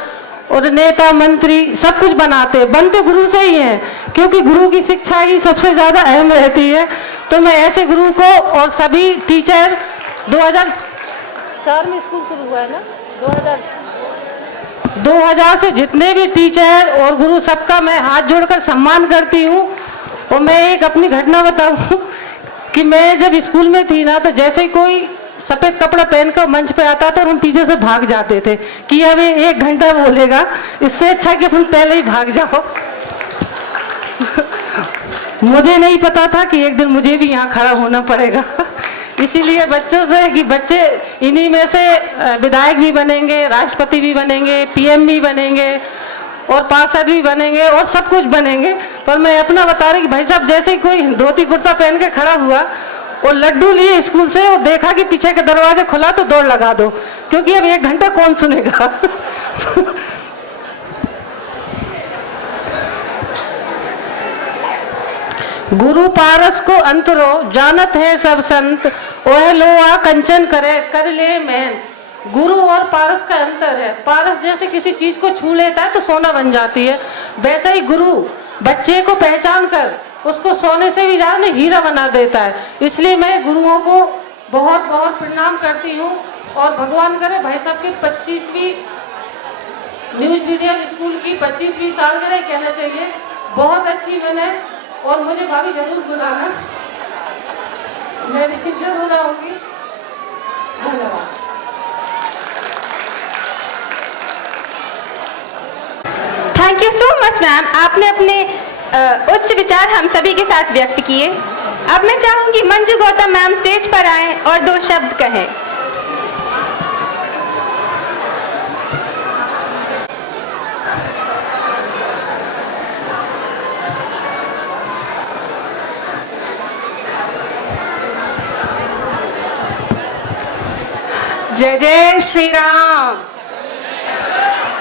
और नेता, मंत्री सब कुछ बनते गुरु से ही हैं, क्योंकि गुरु की शिक्षा ही सबसे ज्यादा अहम रहती है। तो मैं ऐसे गुरु को और सभी टीचर 2004 में स्कूल शुरू हुआ है ना, 2000 से जितने भी टीचर और गुरु सबका मैं हाथ जोड़कर सम्मान करती हूँ। और मैं एक अपनी घटना बताऊँ कि मैं जब स्कूल में थी ना, तो जैसे ही कोई सफेद कपड़ा पहनकर मंच पे आता था और हम पीछे से भाग जाते थे कि अब 1 घंटा बोलेगा, इससे अच्छा कि अपन पहले ही भाग जाओ। मुझे नहीं पता था कि एक दिन मुझे भी यहाँ खड़ा होना पड़ेगा। इसीलिए बच्चों से कि बच्चे इन्हीं में से विधायक भी बनेंगे, राष्ट्रपति भी बनेंगे, पीएम भी बनेंगे और पार्षद भी बनेंगे और सब कुछ बनेंगे। पर मैं अपना बता रही कि भाई साहब जैसे ही कोई धोती कुर्ता पहन के खड़ा हुआ और लड्डू लिए स्कूल से और देखा कि पीछे का दरवाजा खुला तो दौड़ लगा दो, क्योंकि अब 1 घंटा कौन सुनेगा। गुरु पारस को अंतरो जानत है सब संत, वह लोहा कंचन करे कर ले मैन। गुरु और पारस का अंतर है। पारस जैसे किसी चीज को छू लेता है तो सोना बन जाती है, वैसे ही गुरु बच्चे को पहचान कर उसको सोने से भी ज्यादा हीरा बना देता है। इसलिए मैं गुरुओं को बहुत बहुत प्रणाम करती हूँ और भगवान करे भाई साहब की 25वीं न्यूज मीडियम स्कूल की 25वीं सालगिरह कहना चाहिए, बहुत अच्छी मैंने। और मुझे भाभी जरूर बुलाना, मैं भी जरूर आऊंगी। धन्यवाद। Thank you so much ma'am, आपने अपने उच्च विचार हम सभी के साथ व्यक्त किए। अब मैं चाहूंगी मंजू गौतम मैम स्टेज पर आएं और 2 शब्द कहें। जय जय श्री राम,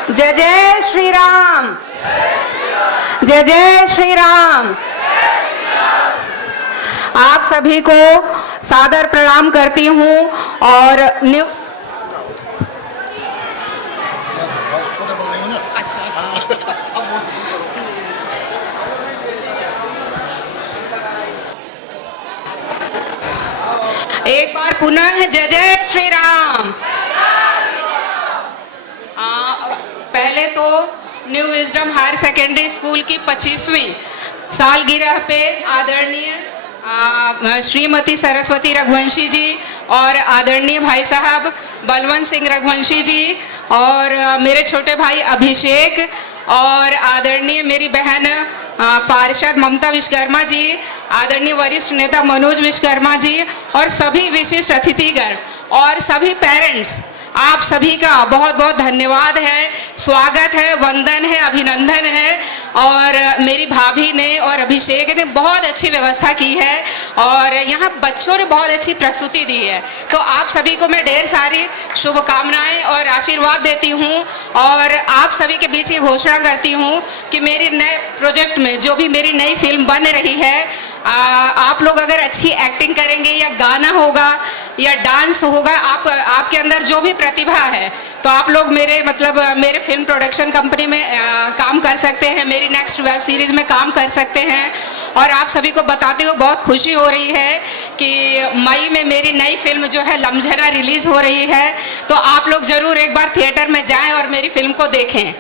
जय जय श्री राम, जय जय श्री राम। आप सभी को सादर प्रणाम करती हूँ और एक बार पुनः जय जय श्री राम। पहले तो new wisdom higher secondary school की 25वीं सालगिरह पे आदरणीय श्रीमती सरस्वती रघुवंशी जी और आदरणीय भाई साहब बलवंत सिंह रघुवंशी जी और मेरे छोटे भाई अभिषेक और आदरणीय मेरी बहन पार्षद ममता विश्वकर्मा जी, आदरणीय वरिष्ठ नेता मनोज विश्वकर्मा जी और सभी विशिष्ट अतिथिगण और सभी पेरेंट्स, आप सभी का बहुत बहुत धन्यवाद है, स्वागत है, वंदन है, अभिनंदन है। और मेरी भाभी ने और अभिषेक ने बहुत अच्छी व्यवस्था की है और यहाँ बच्चों ने बहुत अच्छी प्रस्तुति दी है। तो आप सभी को मैं ढेर सारी शुभकामनाएं और आशीर्वाद देती हूँ और आप सभी के बीच ये घोषणा करती हूँ कि मेरी नए प्रोजेक्ट में जो भी मेरी नई फिल्म बन रही है, आप लोग अगर अच्छी एक्टिंग करेंगे या गाना होगा या डांस होगा, आपके अंदर जो भी प्रतिभा है तो आप लोग मेरे फिल्म प्रोडक्शन कंपनी में काम कर सकते हैं, मेरी नेक्स्ट वेब सीरीज में काम कर सकते हैं। और आप सभी को बताते हुए बहुत खुशी हो रही है कि मई में मेरी नई फिल्म जो है लम्झना रिलीज हो रही है, तो आप लोग जरूर एक बार थिएटर में जाएं और मेरी फिल्म को देखें।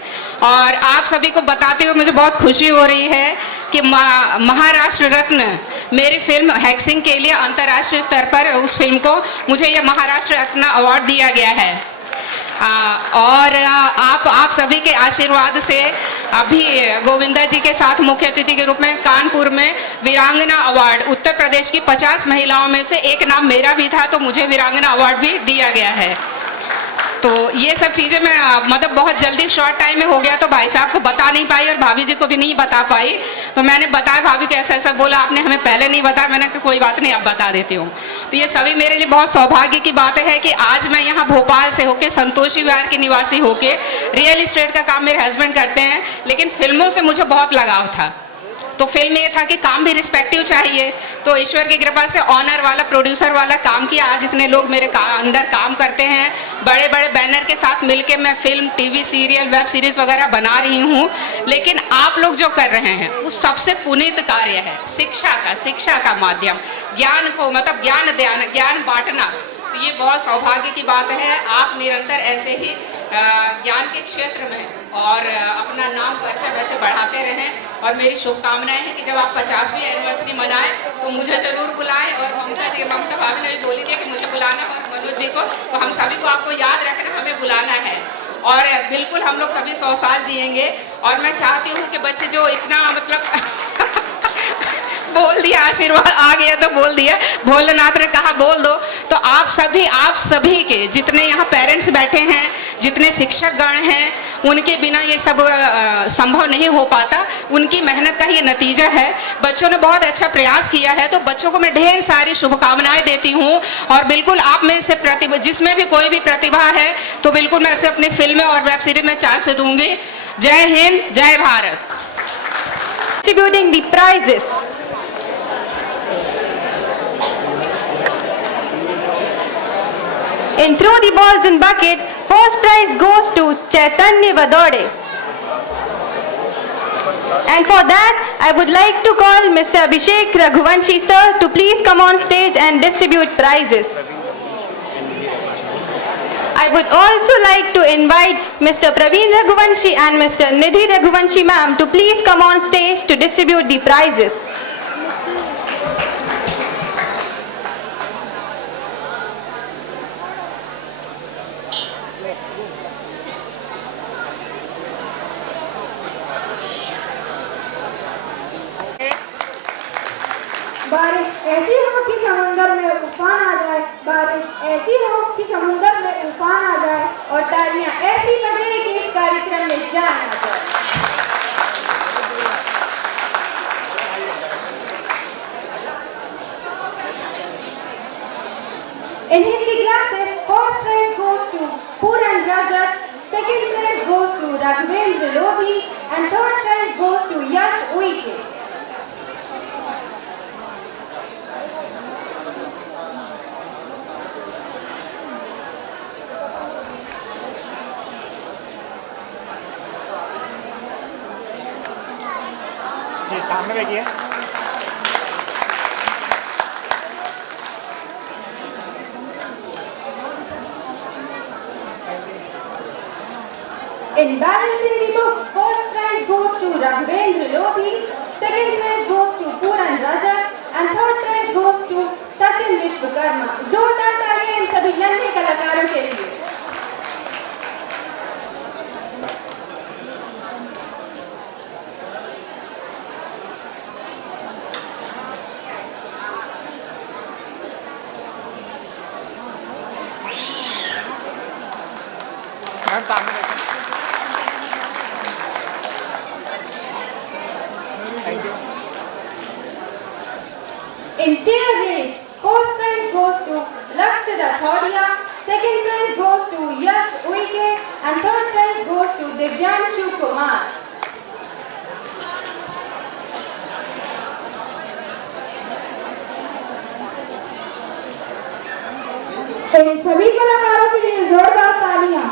और आप सभी को बताते हुए मुझे बहुत खुशी हो रही है कि महाराष्ट्र रत्न मेरी फिल्म हैक्सिंग के लिए अंतर्राष्ट्रीय स्तर पर उस फिल्म को मुझे ये महाराष्ट्र रत्न अवार्ड दिया गया है। और आप सभी के आशीर्वाद से अभी गोविंदा जी के साथ मुख्य अतिथि के रूप में कानपुर में वीरांगना अवार्ड, उत्तर प्रदेश की 50 महिलाओं में से एक नाम मेरा भी था, तो मुझे वीरांगना अवार्ड भी दिया गया है। तो ये सब चीज़ें मैं बहुत जल्दी शॉर्ट टाइम में हो गया तो भाई साहब को बता नहीं पाई और भाभी जी को भी नहीं बता पाई, तो मैंने बताया भाभी को ऐसा ऐसा बोला, आपने हमें पहले नहीं बताया। मैंने कहा कोई बात नहीं, अब बता देती हूँ। तो ये सभी मेरे लिए बहुत सौभाग्य की बात है कि आज मैं यहाँ भोपाल से होके, संतोषी विहार की निवासी होके, रियल इस्टेट का काम मेरे हस्बैंड करते हैं, लेकिन फिल्मों से मुझे बहुत लगाव था। तो फिल्म में ये था कि काम भी रिस्पेक्टिव चाहिए, तो ईश्वर की कृपा से ऑनर वाला, प्रोड्यूसर वाला काम किया। आज इतने लोग मेरे अंदर काम करते हैं, बड़े बड़े बैनर के साथ मिलके मैं film, TV serial, web series वगैरह बना रही हूँ। लेकिन आप लोग जो कर रहे हैं वो सबसे पुनीत कार्य है, शिक्षा का माध्यम, ज्ञान को ज्ञान बांटना। तो ये बहुत सौभाग्य की बात है। आप निरंतर ऐसे ही ज्ञान के क्षेत्र में और अपना नाम पर्चा वैसे बढ़ाते रहें। और मेरी शुभकामनाएं हैं कि जब आप 50वीं एनिवर्सरी मनाएं तो मुझे जरूर बुलाएं। और ममता भाभी ने भी बोली थी कि मुझे बुलाना और मनोज जी को, तो हम सभी को आपको याद रखना, हमें बुलाना है। और बिल्कुल हम लोग सभी 100 साल जिएंगे। और मैं चाहती हूँ कि बच्चे जो इतना बोल दिया, आशीर्वाद आ गया तो बोल दिया, भोलेनाथ ने कहा बोल दो, तो आप सभी के जितने यहाँ पेरेंट्स बैठे हैं, जितने शिक्षक गण हैं, उनके बिना ये सब संभव नहीं हो पाता। उनकी मेहनत का ही नतीजा है। बच्चों ने बहुत अच्छा प्रयास किया है, तो बच्चों को मैं ढेर सारी शुभकामनाएं देती हूँ। और बिल्कुल आप में से जिसमें भी कोई भी प्रतिभा है तो बिल्कुल मैं इसे अपनी फिल्में और वेब सीरीज में चांस दूंगी। जय हिंद, जय Bharat. Distributing the prizes. In throw the balls in bucket, first prize goes to Chaitanya Vadode. And for that, I would like to call Mr. Abhishek Raghuvanshi sir to please come on stage and distribute prizes. I would also like to invite Mr. Praveen Raghuvanshi and Mr. Nidhi Raghuvanshi ma'am to please come on stage to distribute the prizes. बारिश ऐसी हो कि समुंदर में उफान आ जाए, बारिश ऐसी हो कि समुंदर में उफान आ जाए, और तालियां ऐसी बजे कि इस कार्यक्रम में जान आ जाए। In Hindi classes, first prize goes to Puran Rajat, second prize goes to Raghavendra Lodhi, and third prize goes to Yash Uike. ये सामने देखिए। In balancing the book, first prize goes to Raghavendra Lodhi, second prize goes to Puran Rajat, and third prize goes to Sachin Vishwakarma. जोरदार तालियां In chair race, first prize goes to Lakshya Rathodia, second prize goes to Yash Uike, and third prize goes to Divyanshu Kumar. इन सभी कलाकारों के लिए जोरदार तालियां।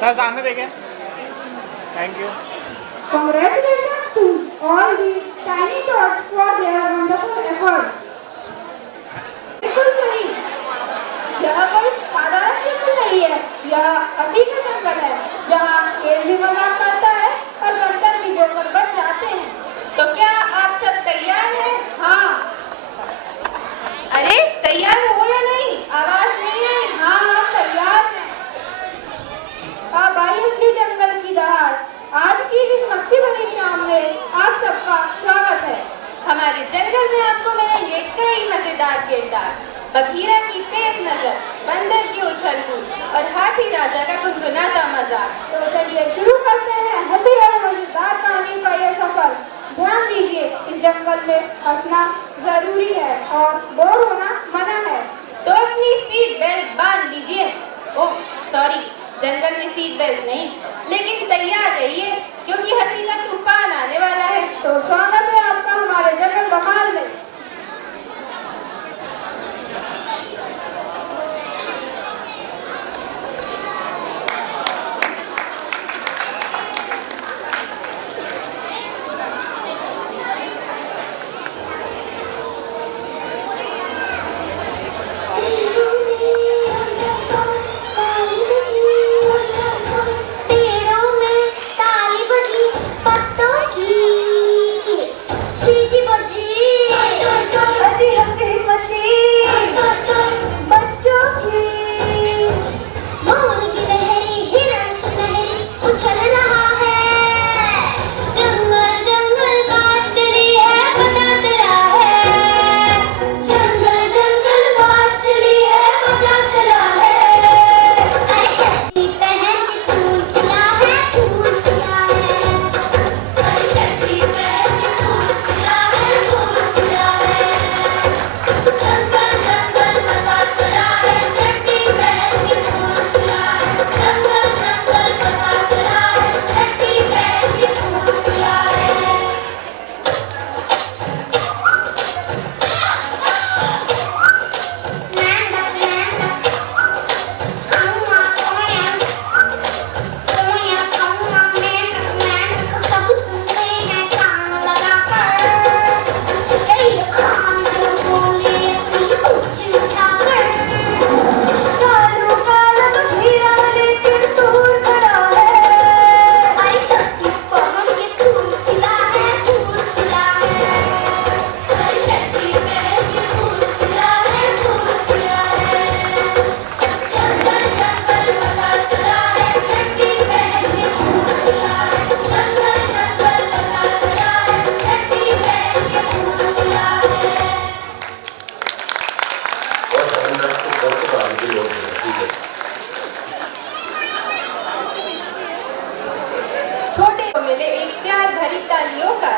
Sir सामने देखें। Thank you. Congratulations to all the tiny tots for their wonderful effort. बिल्कुल सही। यह कोई साधारण जंगल नहीं है, यह हंसी का जंगल है, जहाँ शेर भी मजाक करता है और बंदर भी जोकर बन जाते हैं। तो क्या आप सब तैयार हैं? हाँ। अरे तैयार हो या नहीं? आवाज नहीं आई। हाँ हम तैयार हैं। अब आई असली जंगल की दहाड़। आज की इस मस्ती भरी शाम में आप सबका स्वागत है। हमारे जंगल में आपको मिलेंगे कई मजेदार किरदार। बघीरा की तेज नजर, बंदर की उछल कूद और हाथी राजा का गुनगुनाता मजाक। तो चलिए शुरू करते हैं हंसी और मजेदार कहानी का ये सफर। ध्यान दीजिए, इस जंगल में हंसना जरूरी है और बोर होना मना है। तो अपनी सीट बेल्ट बांध लीजिए। ओह सॉरी, जंगल में सीट बेल्ट नहीं, लेकिन तैयार रहिए क्योंकि हंसी का तूफान आने वाला है। तो स्वागत है आपका हमारे जंगल बहार में। छोटे को मिले एक प्यार भरी तालियों का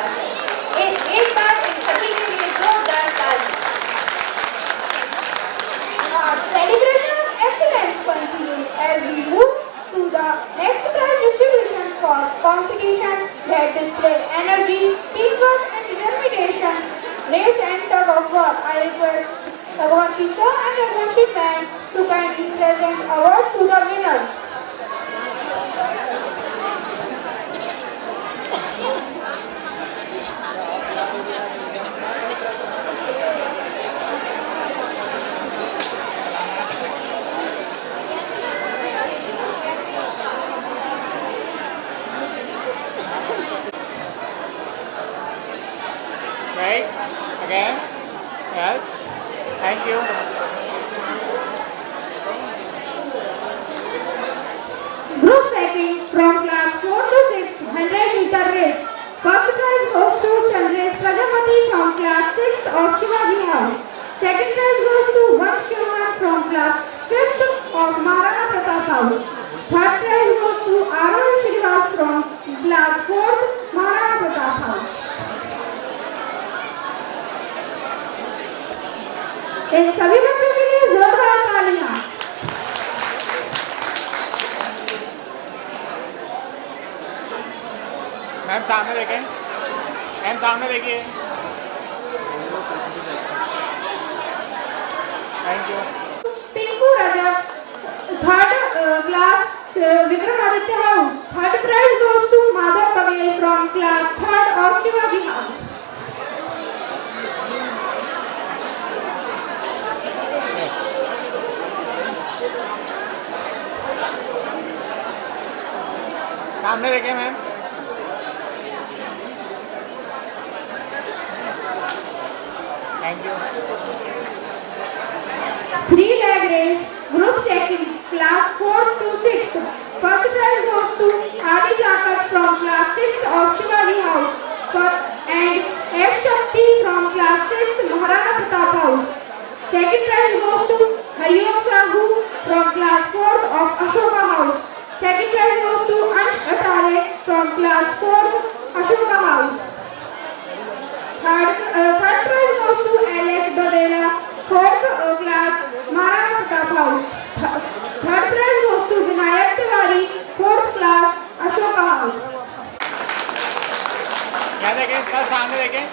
एक बार इन सभी के लिए जोरदार ताली। Our celebration of excellence continues as we move to the next prize distribution for competition that display energy, teamwork and determination, race and tug of war. I request Raghuvanshi sir and Raghuvanshi ma'am to kindly present award to the winners. Right? Again? Yes? Thank you. Group cycling from class 4 to 6, 100-meter race. First prize goes to Chandresh Prajapati from class 6 of Shivaji House. Second prize goes to Vansh Chauhan from class 5th of Maharana Pratap House. Third prize goes to Arun Shrivas from class 4th Maharana ma'am सामने देखें, ma'am सामने देखिए। Thank you. Pinku Rajab, third class, Vikramaditya House. Third prize goes to Madhav Patel from class 3rd of Shivaji House. सामने देखें ma'am. Thank you. 3-leg race, group checking, class 4th to 6th. First prize goes to Adi Chakat from class 6th of Shivaji House and F. Shakti from class 6th Maharana Pratap House. Second prize goes to Hariom Sahu from class 4th of Ashoka House. Second prize goes to Ansh Atare from class 4th Ashoka House. Third prize goes to Alex Badela, 4th class Maharana Pratap House. Third prize goes to Vinayak Tiwari, 4th class Ashoka House. यहाँ देखें sir, सामने देखें।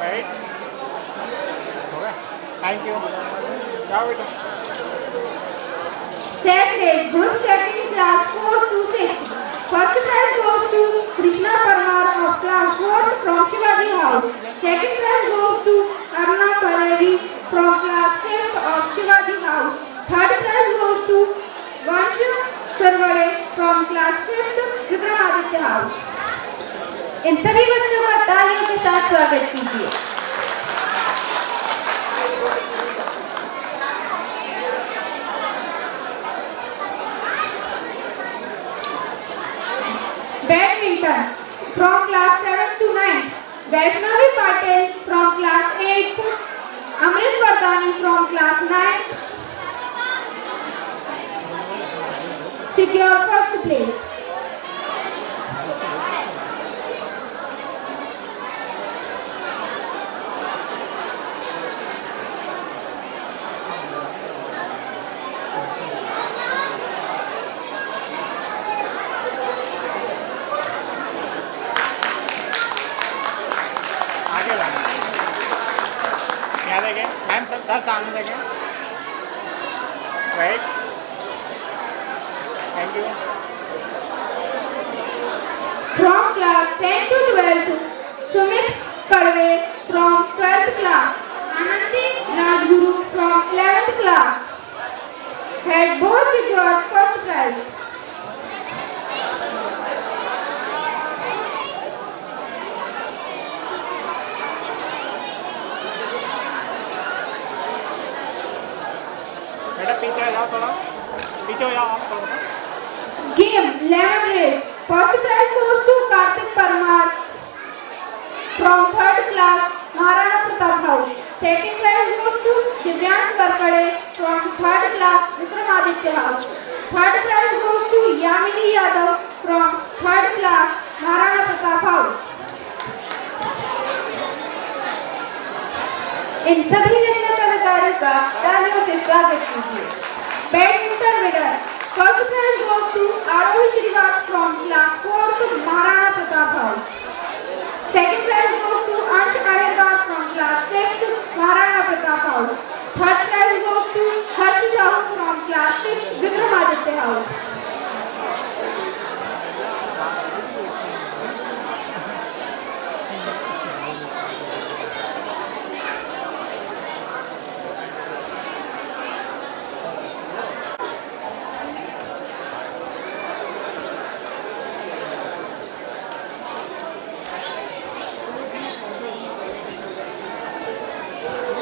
Right, हो गया। Thank you. जाओ बेटा। Second race, group checking, class 4 to 6. First prize goes to Krishna Parmar of class 4 from Shivaji House. Second prize goes to Aruna Pallavi from class 5th of Shivaji House. Third prize goes to Vansh Sarvade from class 5th Vikramaditya House. इन सभी बच्चों का तालियों के साथ स्वागत कीजिए। Badminton from class 7 to 9. Vaishnavi Patel from class 8th. Amrit Vardhani from class 9th. Secure first place. आगे जाना। यहाँ देखें मैम, सर सामने देखें। Right, thank you. From class 10 to 12th, Sumit Karve from 12th class, Anandi Rajguru from 11th class, had both secured first prize. बेटा पीछे आ जाओ थोड़ा, पीछे हो जाओ आप थोड़ा। Game lemon race. First prize goes to Kartik Parmar from 3rd class Maharana Pratap House. Second prize goes to Divyansh Karkade from 3rd class Vikramaditya House. Third prize goes to Yamini Yadav from 3rd class Maharana Pratap House. इन सभी रत्न कलाकारों का तालियों से स्वागत कीजिए। Badminton winner. First prize goes to Arohi Shrivas from class 4th Maharana Pratap House. Second prize goes to Ansh Agarwal from class 5th Maharana Pratap House. Third prize goes to Harsh Sahu from class 6th Vikramaditya House.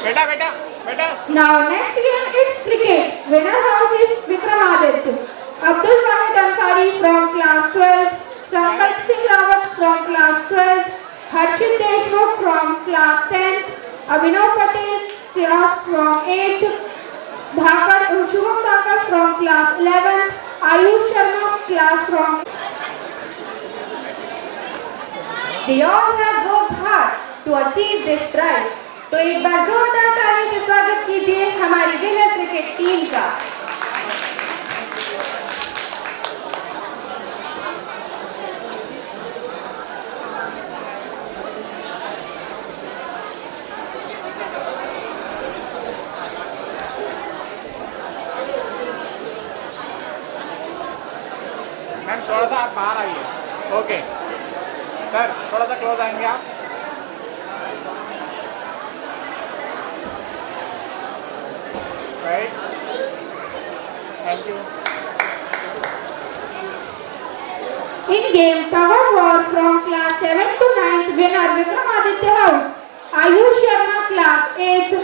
बेटा बेटा बेटा। Now next game is cricket. Winner house is Vikramaditya. Abdul Wahid Ansari from class 12, Sankalp Singh Rawat from class 12, Harshit Deshmukh from class 10, Abhinav Patel class from 8, Shubham Dhakar from class 11, Ayush Sharma class from. They all have worked hard to achieve this prize. तो एक बार जोरदार ताली से स्वागत कीजिए हमारी winner cricket team का। थोड़ा सा आप बाहर आइए। ओके सर, थोड़ा सा क्लोज आएंगे आप। Right, thank you. In game tug of war from class 7 to 9th winner Vikramaditya House, Ayush Sharma class 8th,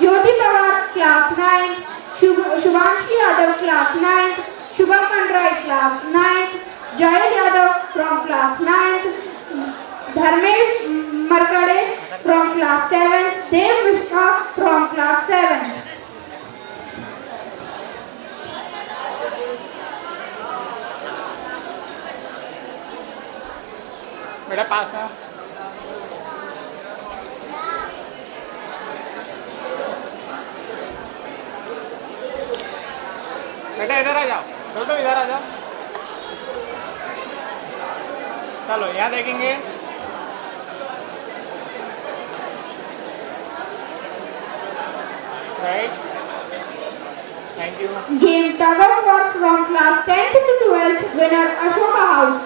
Jyoti Pawar class 9th, Shubhanshi Yadav class 9th, Shubham Mandrai class 9th, Jayal Yadav from class 9th, Dharmesh Markade from class 7th, Dev Mishra from class 7th. बेटा पास में। बेटा इधर आ जाओ, छोटू इधर आ जाओ। चलो यहाँ देखेंगे। Right, thank you. Game tug of war from class 10th to 12th winner Ashoka House,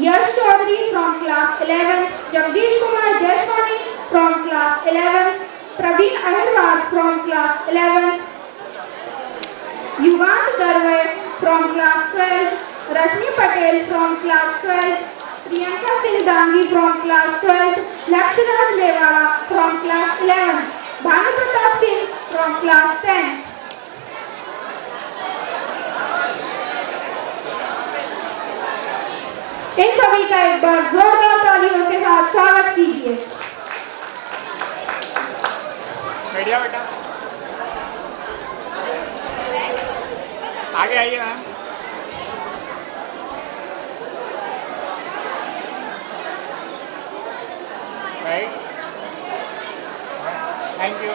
Yash Chaudhary from class 11th, Jagdish Kumar Jashwani from class 11th, Praveen Agarwal from class 11th, Yugant Garve from class 12th, Rashmi Patel from class 12th, Priyanka Singh Dangi from class 12th, Lakshraj Lewala from class 11th, Bhanu Pratap Singh from class 10th. इन सभी का एक बार जोरदार तालियों के साथ स्वागत कीजिए। Media बेटा आगे आइए मैम। Right, thank you.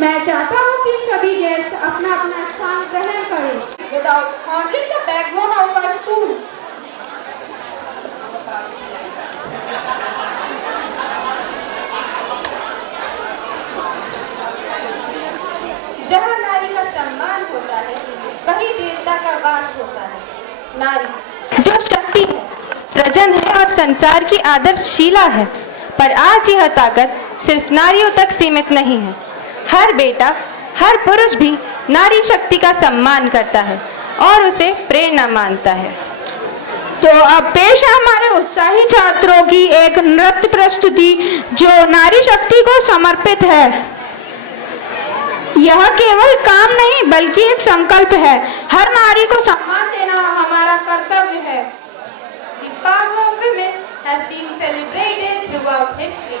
मैं चाहता हूं कि सभी गेस्ट अपना अपना स्थान ग्रहण करें without honoring the backbone of our school. जहाँ नारी का सम्मान होता है वही देवता का वास होता है। नारी जो शक्ति है, सृजन है और संसार की आदर्शशीला है, पर आज यह ताकत सिर्फ नारियों तक सीमित नहीं है। हर बेटा, हर पुरुष भी नारी शक्ति का सम्मान करता है और उसे प्रेरणा मानता है। तो अब पेश है हमारे उत्साही छात्रों की एक नृत्य प्रस्तुति जो नारी शक्ति को समर्पित है। यह केवल काम नहीं बल्कि एक संकल्प है। हर नारी को सम्मान देना हमारा कर्तव्य है। The power of women has been celebrated throughout history,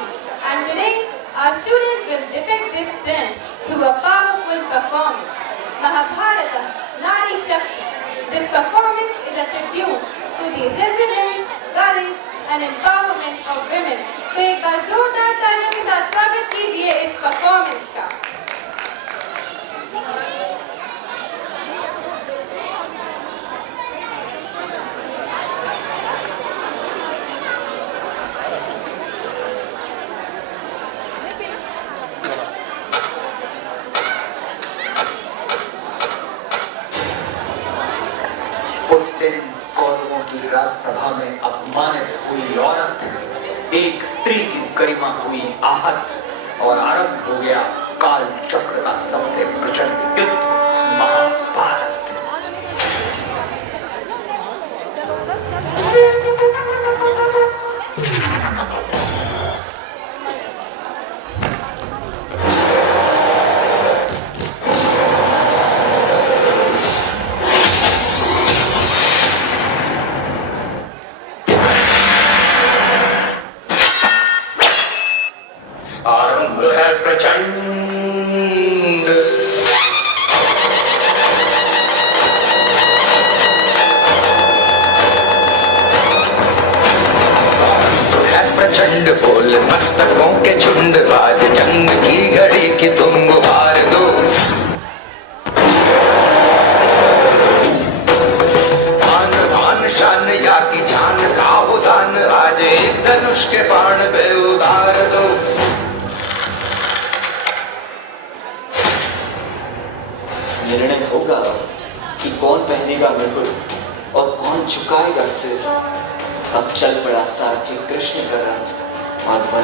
and today our students will depict this trend through a powerful performance. Mahabharata, Nari Shakti. This performance is a tribute to the resilience, courage and empowerment of women. तो एक बार जोरदार तालियों के साथ स्वागत कीजिए इस performance का। राज्यसभा में अपमानित हुई औरत, एक स्त्री की गरिमा हुई आहत और आरंभ हो गया काल चक्र का सबसे प्रचंड युद्ध, महाभारत। आरंभ है प्रचंड। प्रचंड बोल मस्तकों के झुंड, आज जंग की घड़ी की तुम गुहार दो। आन बान शान या की जान का उदान, आज एक धनुष के बाण पे उतार दो।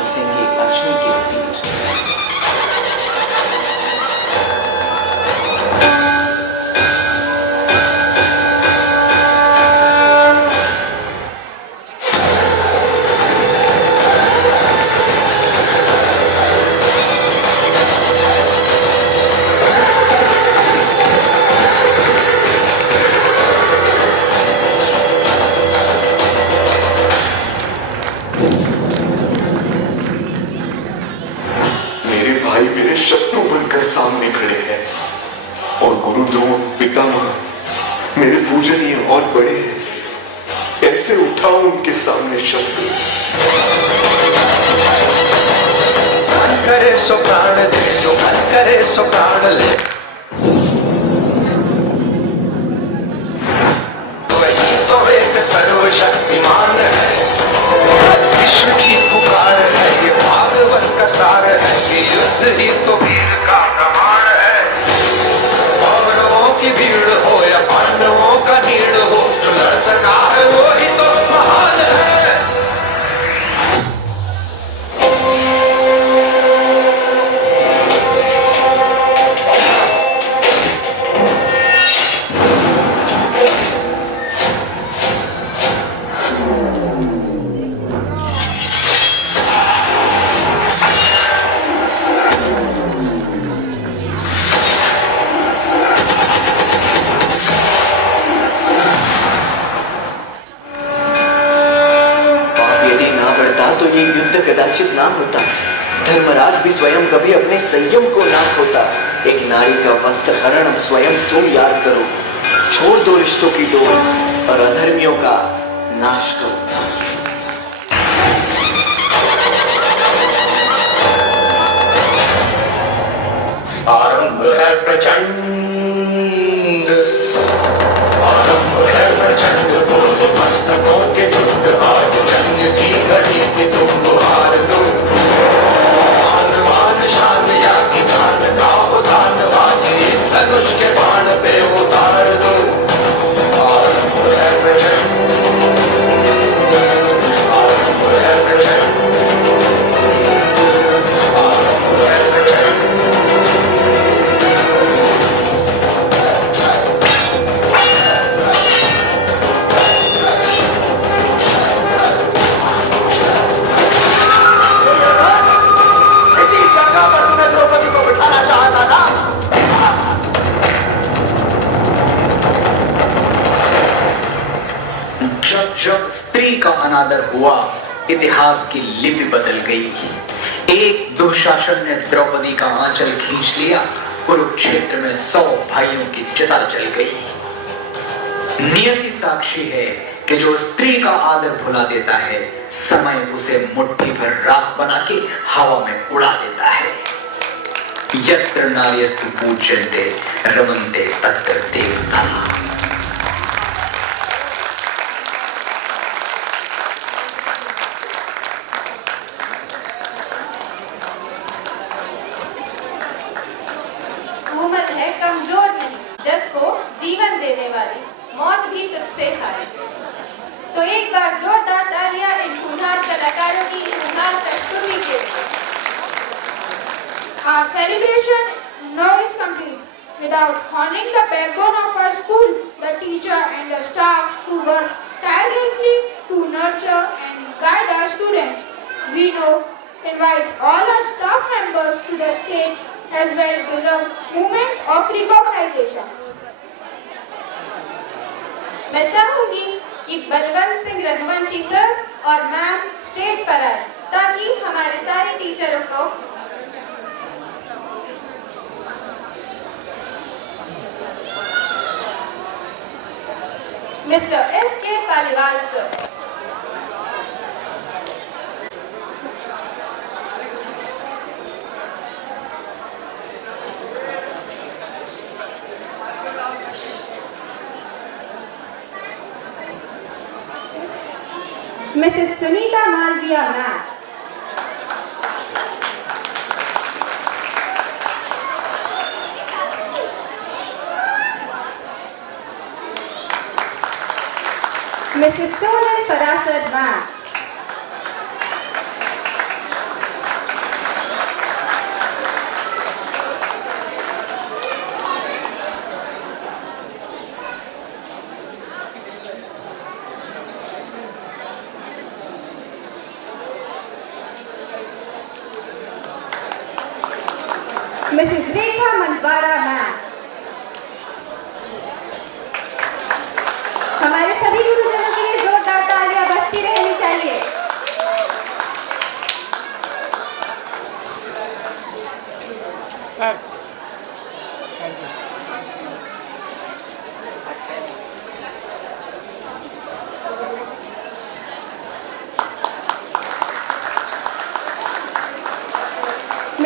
बरसेंगे अश्रु के तीर। मेरे शत्रु बनकर सामने खड़े हैं और गुरुद्रोण पितामह मेरे पूजनीय और बड़े हैं, कैसे उठाऊं उनके सामने शस्त्र। मन करे सो प्राण दे, जो मन करे सो प्राण ले, वही तो एक सर्वशक्तिमान है, विश्व की पुकार है, ये भागवत का सार है कि युद्ध ही तो वीर का प्रमाण है। कौरवों की भीड़ हो या पांडवों का नीड़ हो, जो लड़ सका है वो ही तो महान है। तो ये युद्ध कदाचित ना होता, धर्मराज भी स्वयं कभी अपने संयम को ना खोता। एक नारी का वस्त्र हरण अब स्वयं तुम याद करो, छोड़ दो रिश्तों की डोर और अधर्मियों का नाश करो। आरंभ है प्रचंड, आरंभ है प्रचंड, बोल मस्तकों के झुंड, आज जंग की घड़ी के तुम हार दो। मान मान शान या की जान गाओ दान बाजी, धनुष के बाण पे उतार दो। आरंभ है प्रचंड, आरंभ है प्रचंड, आरंभ है प्रचंड। जब स्त्री का अनादर हुआ, इतिहास की लिपि बदल गई। एक दुशासन ने द्रौपदी का आंचल खींच लिया, कुरुक्षेत्र में 100 भाइयों की चिता जल गई। नियति साक्षी है कि जो स्त्री का आदर भुला देता है, समय उसे मुट्ठी भर राख बना के हवा में उड़ा देता है। यत्र नार्यस्तु पूज्यन्ते रमन्ते तत्र देवता। कमजोर नहीं, जग को जीवन देने वाली, मौत भी तुझसे हारे। तो एक बार जोरदार तालियां इन खूंखार कलाकारों की खूंखार प्रस्तुति के लिए। Our celebration now is complete without honoring the backbone of our school, the teacher and the staff who work tirelessly to nurture and guide our students. We now invite all our staff members to the stage as well as a moment of recognition. मैं चाहूंगी कि Balwant Singh Raghuvanshi sir और ma'am stage पर आए, ताकि हमारे सारे टीचरों को mister S.K. Paliwal sir, Mrs Sunita Malviya ma'am, Mrs Sonal Parasar ma'am, Mrs. Rekha Manwara ma'am. हमारे सभी गुरुजनों के लिए जोरदार तालियां बजती रहनी चाहिए. Sir thank you.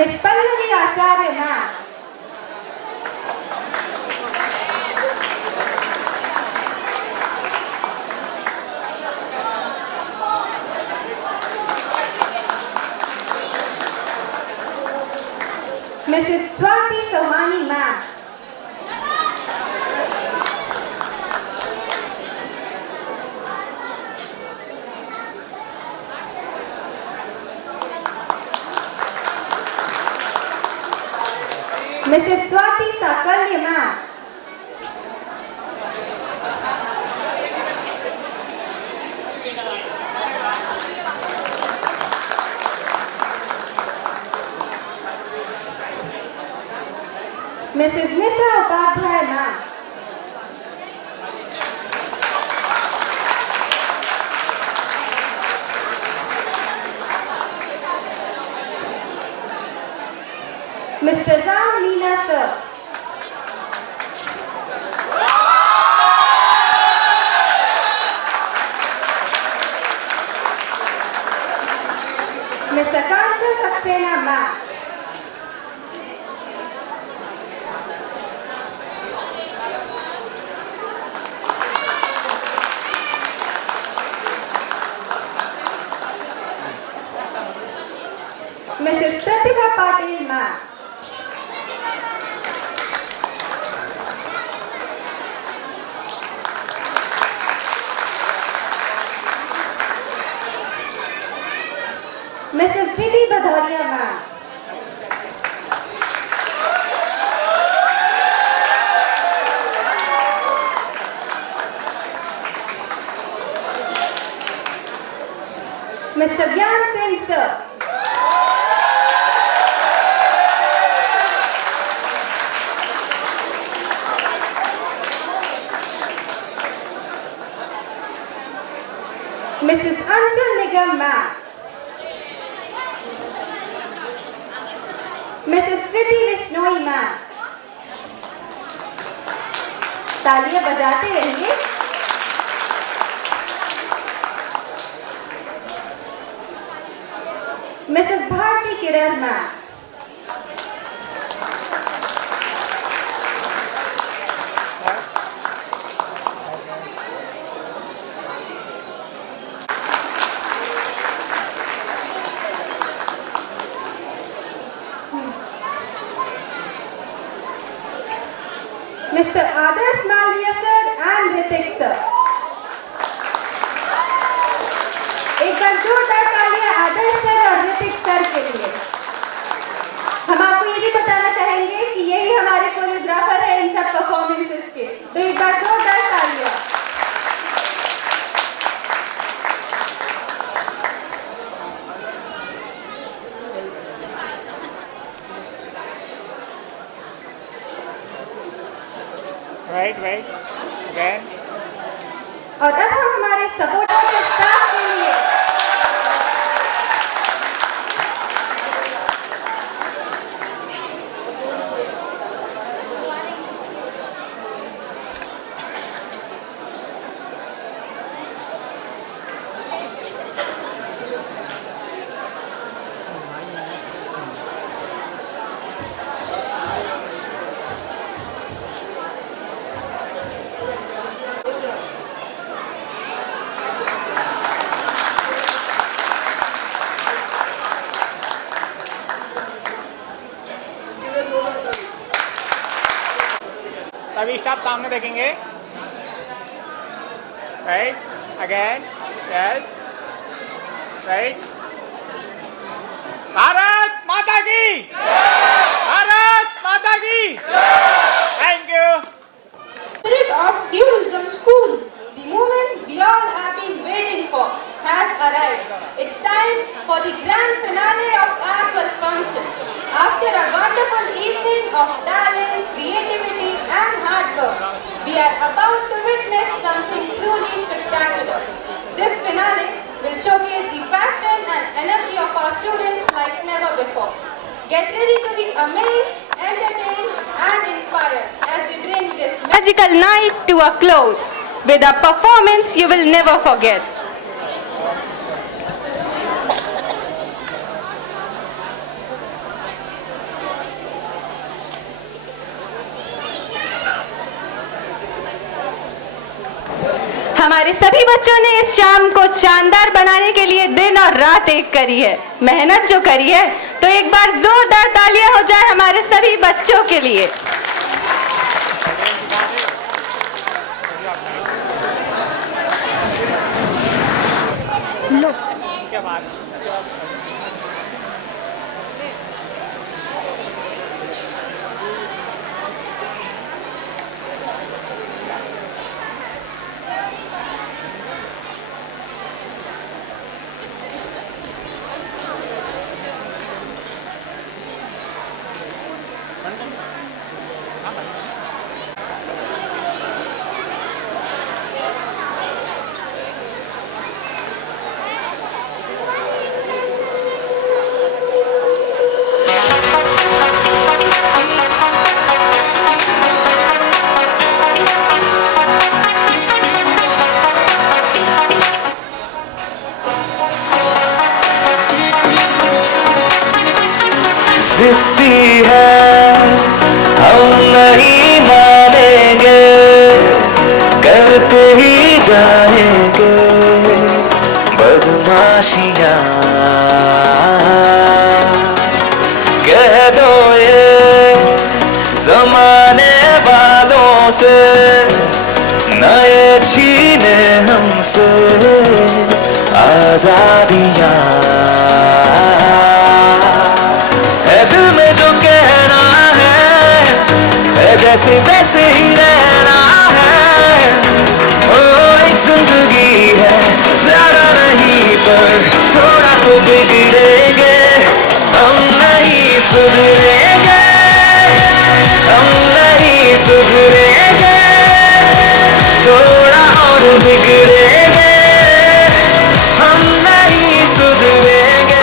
Miss Pallavi Acharya ma'am. Mrs. Swati Sohani ma'am. Mrs. Swati Sakalya ma'am. Mrs. Nisha Upadhyay ma'am. Mr. Ram Meena sir. Ms. Akansha Saxena ma'am. Mrs. Pratibha Patil ma'am. Mrs. Didi Bhadauria ma'am. Mr. Gyan Singh sir. Mrs. Anshul Nigam ma'am. Mrs. Kriti Vishnoi ma'am. तालियां बजाते रहिए. Mrs. Bharti Kiran ma'am. Mr. Adarsh Malviya sir and Ritik sir. एक बार जोरदार तालियां आदर्श sir और Hrithik sir के लिए. हम आपको ये भी बताना चाहेंगे कि यही हमारे कोरियोग्राफर है इन सब परफॉर्मेंसेस के. तो एक बार जोरदार तालियां. Right right again. और अब हम हमारे सपोर्टर के स्टाफ के लिए सभी स्टाफ सामने देखेंगे. Right again. Yes right. Bharat माता की. भारत माता की. Thank you. Spirit of New Wisdom School, the moment we all have been waiting for, has arrived. It's time for the grand finale of our function. After a wonderful evening of talent, creativity and hard work. We are about to witness something truly spectacular. This finale will showcase the passion and energy of our students like never before. Get ready to be amazed, entertained and inspired as we bring this magical night to a close with a performance you will never forget. हमारे सभी बच्चों ने इस शाम को शानदार बनाने के लिए दिन और रात एक करी है, मेहनत जो करी है, तो एक बार जोरदार तालियां हो जाए हमारे सभी बच्चों के लिए। जिद्दी है हम नहीं मानेंगे, करते ही जाएंगे बदमाशियाँ। कह दो ये जमाने वालों से, नए छीने हमसे आजादियाँ। जैसे वैसे ही रहना है, ओ एक जिंदगी है, ज़्यादा नहीं पर थोड़ा तो बिगड़ेंगे, हम नहीं सुधरेंगे, हम नहीं सुधरेंगे, थोड़ा और बिगड़ेंगे, हम नहीं सुधरेंगे।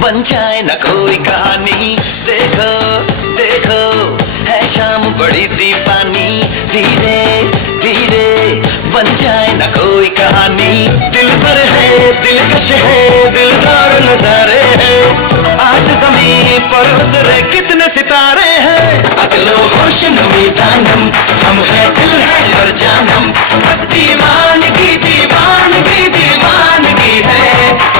बन जाए न कोई कहानी। देखो देखो है शाम बड़ी दीवानी, धीरे धीरे बन जाए न कोई कहानी। दिल पर है दिलकश है दिलदार नजारे हैं, आज ज़मीं पर उतरे कितने सितारे हैं। अगलो होश नमी दानम हम है दिल है पर जानम, बस दीवानगी दीवानगी दीवानगी है।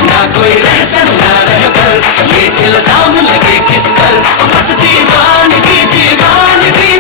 ना कोई रहसन ना रहबर ये इल्जाम लगे किस पर, बस दीवानगी दीवानगी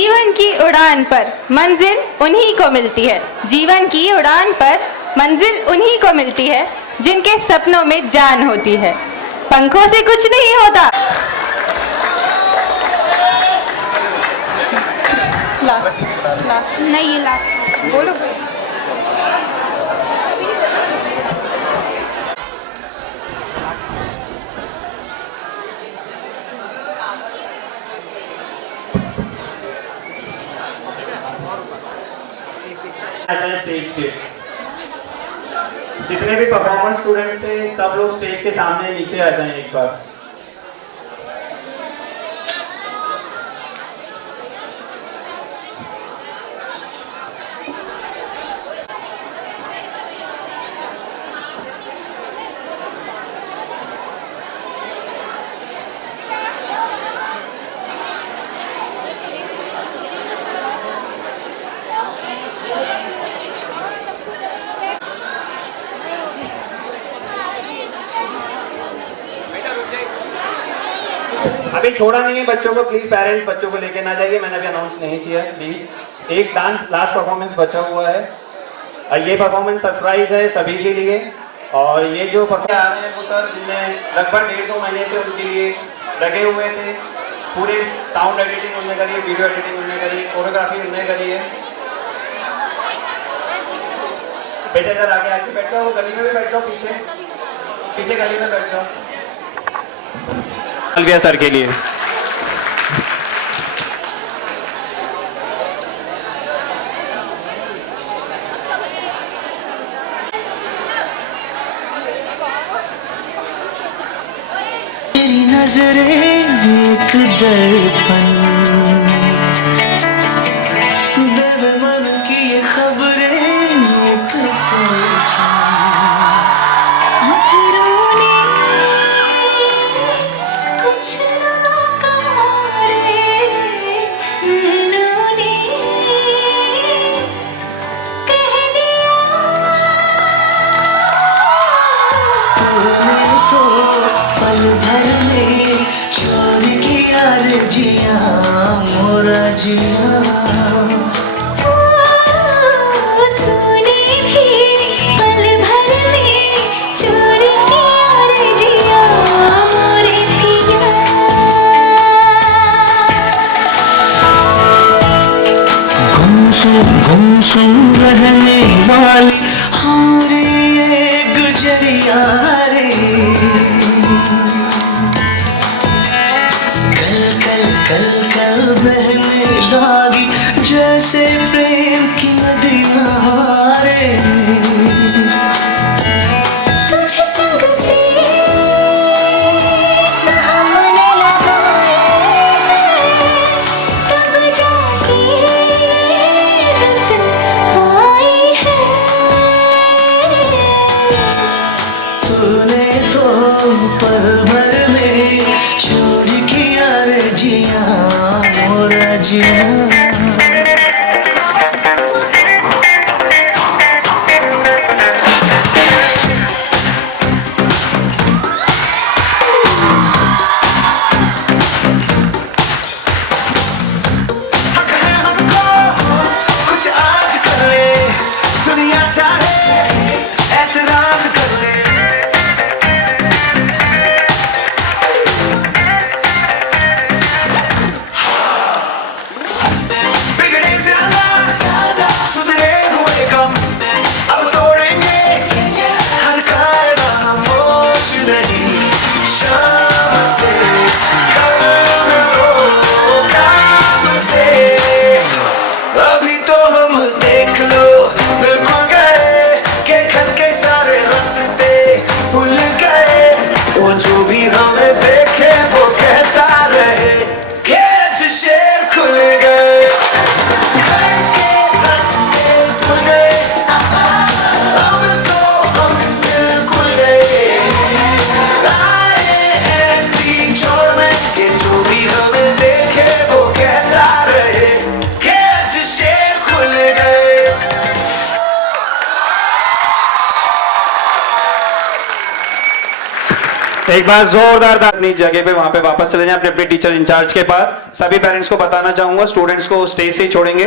जीवन की उड़ान पर मंजिल उन्हीं को मिलती है। जीवन की उड़ान पर मंजिल उन्हीं को मिलती है जिनके सपनों में जान होती है। पंखों से कुछ नहीं होता। नहीं, लास्ट बोलो। स्टेज पे जितने भी परफॉर्मेंस स्टूडेंट्स थे सब लोग स्टेज के सामने नीचे आ जाएं एक बार। अभी छोड़ा नहीं है बच्चों को, प्लीज पेरेंट्स बच्चों को लेके ना जाइए, मैंने अभी अनाउंस नहीं किया। प्लीज एक डांस लास्ट परफॉर्मेंस बचा हुआ है और ये परफॉर्मेंस सरप्राइज है सभी के लिए। और ये जो परफॉर्मेंस आ रहे हैं वो सर जिनने लगभग 1.5-2 महीने से उनके लिए लगे हुए थे। पूरे साउंड एडिटिंग उन्होंने करी है, वीडियो एडिटिंग उन्होंने करी है, कोरियोग्राफी उन्होंने करी है। बेटे सर आगे आके बैठ जाओ, वो गली में भी बैठ जाओ, पीछे गली में बैठ जाओ। अलविया सर के लिए तेरी नजरें एक दर्पण, दिल मन की ये खबरें एक परछाई। कुछ ना कहा रे, इन्होंने कह दिया। तूने तो पल भर में छोड़ किया रे जिया मोरा जिया। तूने भी पल भर में छोड़ दिया रे जिया मोरे पिया। गुमसुम रहने वाली हमारी ये गुजरिया रे। कल बहने लगी जैसे प्रेम की नदियाँ रे। तुझे संग हमने लगाए, तब जाके रुत आई है। तूने तो पल भर में छोड़ किया रे जिया मोरा जिया। कुछ आज कर ले, दुनिया चाहे ऐतराज कर ले। एक बार जोरदार अपनी जगह पे वहां पे वापस चले जाएं अपने अपने टीचर इंचार्ज के पास। सभी पेरेंट्स को बताना चाहूंगा, स्टूडेंट्स को स्टेज से ही छोड़ेंगे,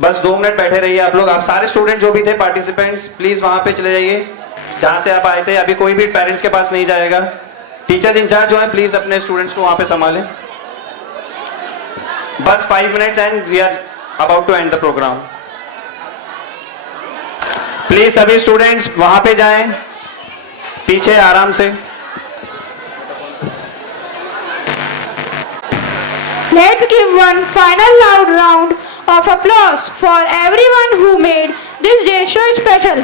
बस 2 मिनट बैठे रहिए आप लोग। आप सारे स्टूडेंट जो भी थे पार्टिसिपेंट्स प्लीज वहां पे चले जाइए जहां से आप आए थे। अभी कोई भी पेरेंट्स के पास नहीं जाएगा। टीचर्स इंचार्ज जो है प्लीज अपने स्टूडेंट्स को वहां पे संभालें। बस 5 minutes and we are about to end the programme. Please सभी स्टूडेंट्स वहां पे जाएं, पीछे आराम से। Let's give one final loud round of applause for everyone who made this day so special.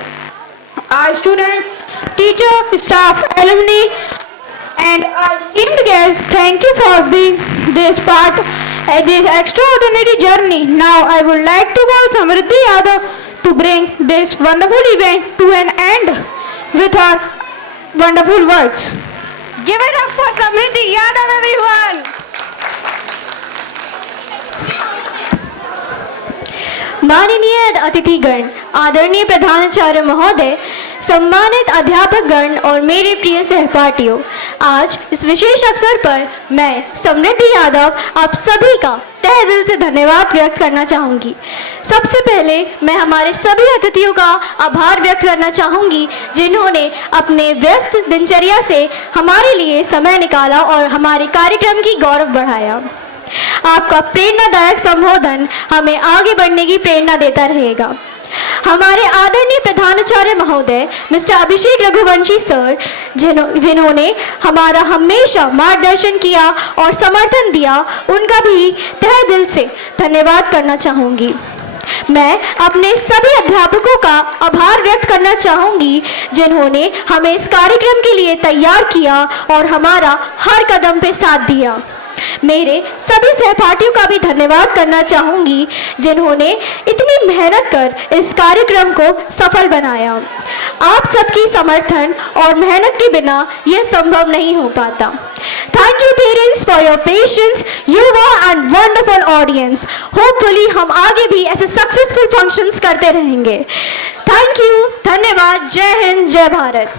Our student, teacher, staff, alumni, and our esteemed guests, thank you for being this part of this extraordinary journey. Now I would like to call Samriddhi Yadav to bring this wonderful event to an end with her wonderful words. Give it up for Samriddhi Yadav, everyone. माननीय अतिथिगण, आदरणीय प्रधानाचार्य महोदय, सम्मानित अध्यापकगण और मेरे प्रिय सहपाठियों, आज इस विशेष अवसर पर मैं समृद्धि यादव आप सभी का तहे दिल से धन्यवाद व्यक्त करना चाहूँगी। सबसे पहले मैं हमारे सभी अतिथियों का आभार व्यक्त करना चाहूँगी जिन्होंने अपने व्यस्त दिनचर्या से हमारे लिए समय निकाला और हमारे कार्यक्रम की गौरव बढ़ाया। आपका प्रेरणादायक संबोधन हमें आगे बढ़ने की प्रेरणा देता रहेगा। हमारे आदरणीय प्रधानाचार्य महोदय मिस्टर अभिषेक रघुवंशी सर, जिन्होंने हमारा हमेशा मार्गदर्शन किया और समर्थन दिया, उनका भी तहे दिल से धन्यवाद करना चाहूँगी। मैं अपने सभी अध्यापकों का आभार व्यक्त करना चाहूँगी जिन्होंने हमें इस कार्यक्रम के लिए तैयार किया और हमारा हर कदम पे साथ दिया। मेरे सभी सहपाठियों का भी धन्यवाद करना चाहूँगी जिन्होंने इतनी मेहनत कर इस कार्यक्रम को सफल बनाया। आप सबकी समर्थन और मेहनत के बिना यह संभव नहीं हो पाता। Thank you parents for your patience, humour and wonderful audience. Hopefully हम आगे भी ऐसे सक्सेसफुल फंक्शंस करते रहेंगे। थैंक यू, धन्यवाद। जय हिंद, जय भारत।